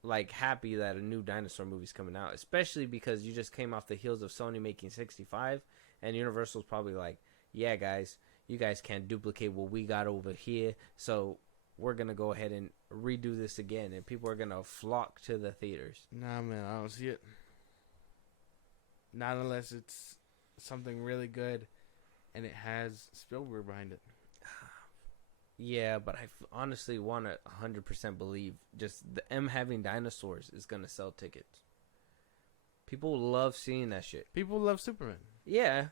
like happy that a new dinosaur movie's coming out. Especially because you just came off the heels of Sony making 65, and Universal's probably like, yeah, guys, you guys can't duplicate what we got over here, so we're gonna go ahead and redo this again, and people are gonna flock to the theaters. Nah, man, I don't see it. Not unless it's something really good, and it has Spielberg behind it. Yeah, but I honestly want to 100% believe just the M having dinosaurs is gonna sell tickets. People love seeing that shit. People love Superman. Yeah,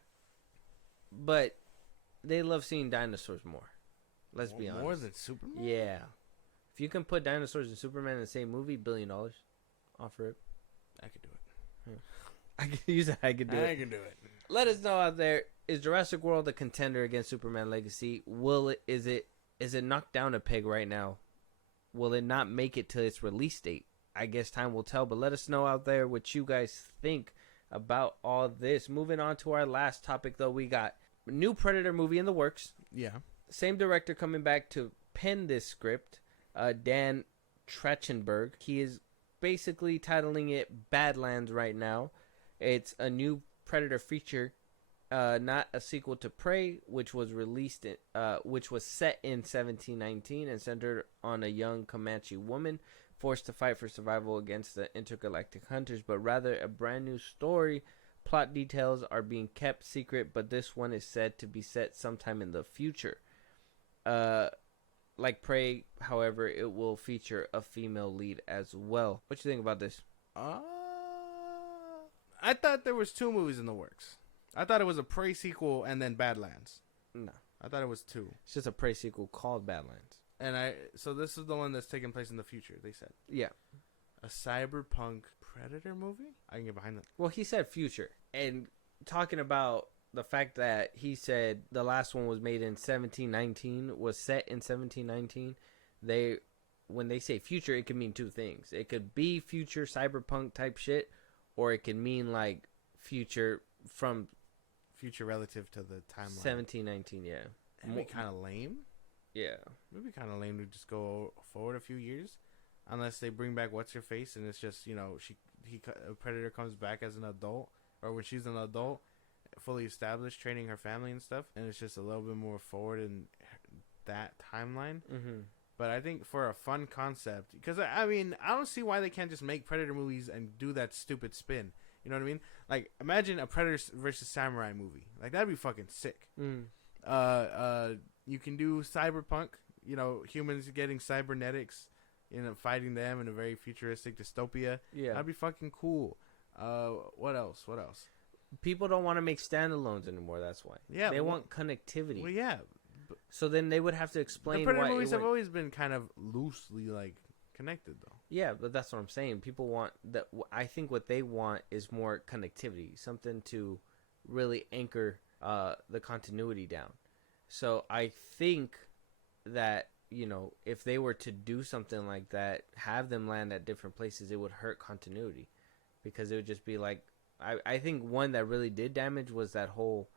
but they love seeing dinosaurs more. Let's be honest. More than Superman? Yeah. If you can put dinosaurs and Superman in the same movie, $1 billion. Offer it. I could do it. I could use it. I could do it. I can do it. Let us know out there. Is Jurassic World a contender against Superman Legacy? Is it knocked down a peg right now? Will it not make it to its release date? I guess time will tell. But let us know out there what you guys think about all this. Moving on to our last topic, though, we got a new Predator movie in the works. Yeah. Same director coming back to pen this script, Dan Trachtenberg. He is basically titling it Badlands right now. It's a new Predator feature, not a sequel to Prey, which was set in 1719 and centered on a young Comanche woman forced to fight for survival against the intergalactic hunters, but rather a brand new story. Plot details are being kept secret, but this one is said to be set sometime in the future. Like Prey, however, it will feature a female lead as well. What you think about this? I thought there was 2 movies in the works. I thought it was a Prey sequel and then Badlands. No. I thought it was 2. It's just a Prey sequel called Badlands. So this is the one that's taking place in the future, they said. Yeah. A cyberpunk Predator movie? I can get behind that. Well, he said future. And talking about the fact that he said the last one was made in 1719, was set in 1719, when they say future, it could mean 2 things. It could be future cyberpunk type shit, or it can mean like future from future relative to the timeline. 1719, yeah. That'd be kind of lame. Yeah. It'd be kind of lame to just go forward a few years, unless they bring back what's her face and it's just a Predator comes back as an adult, or when she's an adult, fully established, training her family and stuff, and it's just a little bit more forward in that timeline. Mm-hmm. But I think for a fun concept, because I mean, I don't see why they can't just make Predator movies and do that stupid spin. You know what I mean? Like, imagine a Predator versus Samurai movie. Like, that'd be fucking sick. Mm. You can do cyberpunk. Humans getting cybernetics, fighting them in a very futuristic dystopia. Yeah, that'd be fucking cool. What else? People don't want to make standalones anymore. That's why. Yeah, they want connectivity. Well, yeah. So then they would have to explain. The Predator movies have always been kind of loosely connected, though. Yeah, but that's what I'm saying. People want that. I think what they want is more connectivity, something to really anchor the continuity down. So I think that if they were to do something like that, have them land at different places, it would hurt continuity, because it would just be like. I think one that really did damage was that whole,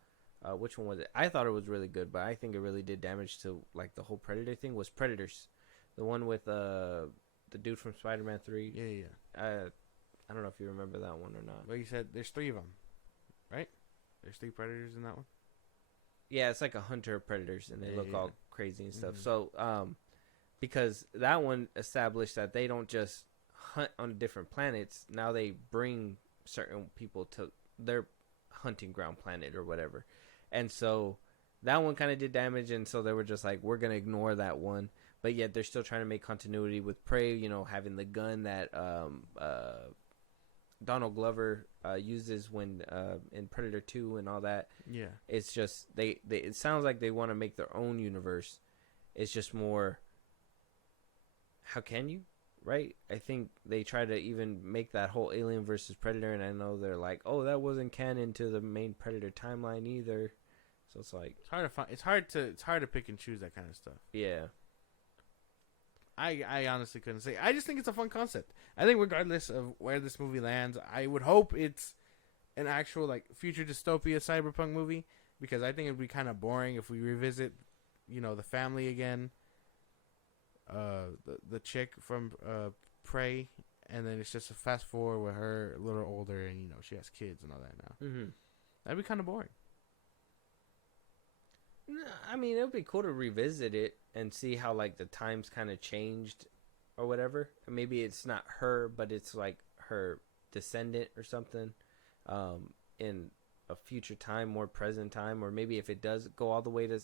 which one was it? I thought it was really good, but I think it really did damage to like the whole Predator thing was Predators. The one with the dude from Spider-Man 3. Yeah. I don't know if you remember that one or not. Well, you said there's 3 of them, right? There's 3 Predators in that one? Yeah, it's like a hunter of Predators, and they look all crazy and stuff. Mm-hmm. So, because that one established that they don't just hunt on different planets. Now they bring certain people to their hunting ground planet or whatever, and so that one kind of did damage, and so they were just like, we're gonna ignore that one, but yet they're still trying to make continuity with Prey, having the gun that Donald Glover uses when in Predator 2 and all that. Yeah, it's just they it sounds like they want to make their own universe. It's just more, how can you? Right? I think they try to even make that whole Alien versus Predator, and I know they're like, oh, that wasn't canon to the main Predator timeline either. So it's like it's hard to find. It's hard to pick and choose that kind of stuff. Yeah. I honestly couldn't say. I just think it's a fun concept. I think regardless of where this movie lands, I would hope it's an actual like future dystopia cyberpunk movie, because I think it'd be kind of boring if we revisit, the family again. The chick from Prey, and then it's just a fast forward with her a little older, and she has kids and all that now. Mm-hmm. That'd be kind of boring. I mean, it would be cool to revisit it and see how like the times kind of changed or whatever. Maybe it's not her, but it's like her descendant or something in a future time, more present time. Or maybe if it does go all the way to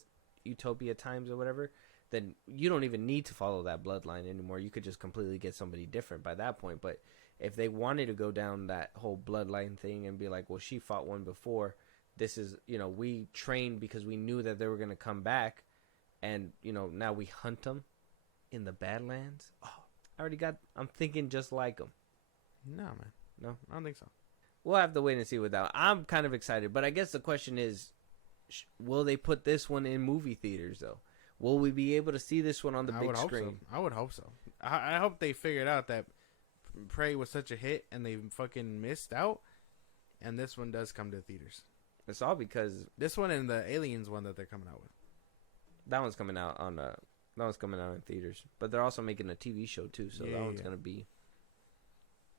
utopia times or whatever, then you don't even need to follow that bloodline anymore. You could just completely get somebody different by that point. But if they wanted to go down that whole bloodline thing and be like, well, she fought one before, this is, we trained because we knew that they were going to come back, and, now we hunt them in the Badlands. Oh, I'm thinking just like them. No, man. No? I don't think so. We'll have to wait and see with that. I'm kind of excited, but I guess the question is, will they put this one in movie theaters, though? Will we be able to see this one on the big screen? I would hope so. I hope they figured out that Prey was such a hit and they fucking missed out, and this one does come to theaters. It's all because this one and the Aliens one that they're coming out with. That one's coming out in theaters, but they're also making a TV show too, so that one's gonna be.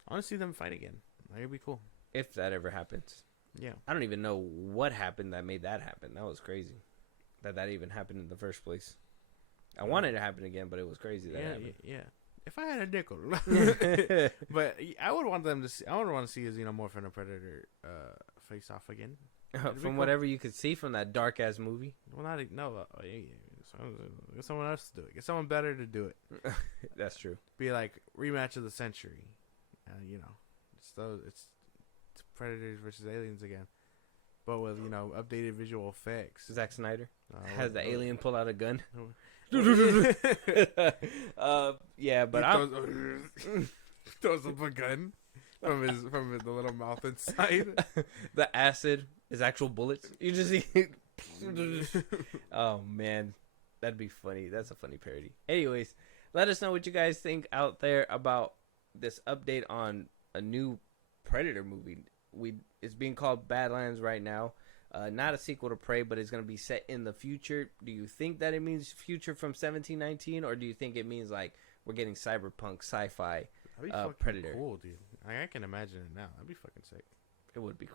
I want to see them fight again. That'd be cool if that ever happens. Yeah, I don't even know what happened that made that happen. That was crazy. That even happened in the first place. I wanted it to happen again, but it was crazy that happened. Yeah. If I had a nickel, but I would want them to see. I would want to see his Morphin and Predator face off again. From whatever you could see from that dark ass movie. Well, get someone else to do it. Get someone better to do it. That's true. Be like rematch of the century. It's Predators versus Aliens again, but with updated visual effects. Zack Snyder has the alien pull out a gun. Yeah, but throws up a gun from the little mouth inside. The acid is actual bullets. You just see. Oh man, that'd be funny. That's a funny parody. Anyways, let us know what you guys think out there about this update on a new Predator movie. It's being called Badlands right now. Not a sequel to Prey, but it's going to be set in the future. Do you think that it means future from 1719, or do you think it means like we're getting cyberpunk sci-fi Predator? Cool, dude. I can imagine it now. That'd be fucking sick. It would be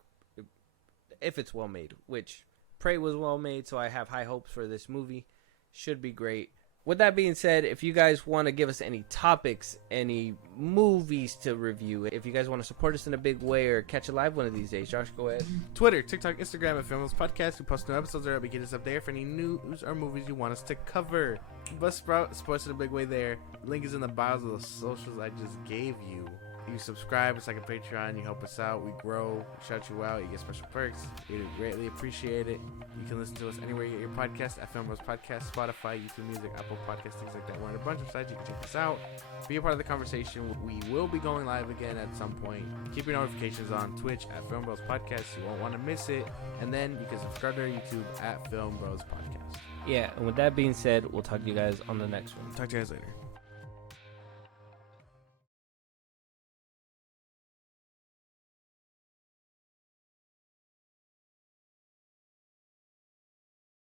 if it's well made, which Prey was well made, so I have high hopes for this movie. Should be great. With that being said, if you guys want to give us any topics, any movies to review, if you guys want to support us in a big way or catch a live one of these days, Josh, go ahead. Twitter, TikTok, Instagram, and FilmBros Podcast. We post new episodes there. We get us up there for any news or movies you want us to cover. Buzzsprout, supports in a big way there. Link is in the bios of the socials I just gave you. You subscribe, it's like a Patreon, you help us out, we grow, we shout you out, you get special perks. We greatly appreciate it. You can listen to us anywhere you get your podcast, at FilmBros Podcast, Spotify, YouTube Music, Apple Podcasts, things like that. We're on a bunch of sites, you can check us out. Be a part of the conversation. We will be going live again at some point. Keep your notifications on Twitch at FilmBros Podcast, you won't want to miss it. And then you can subscribe to our YouTube at FilmBros Podcast. Yeah, and with that being said, we'll talk to you guys on the next one. Talk to you guys later.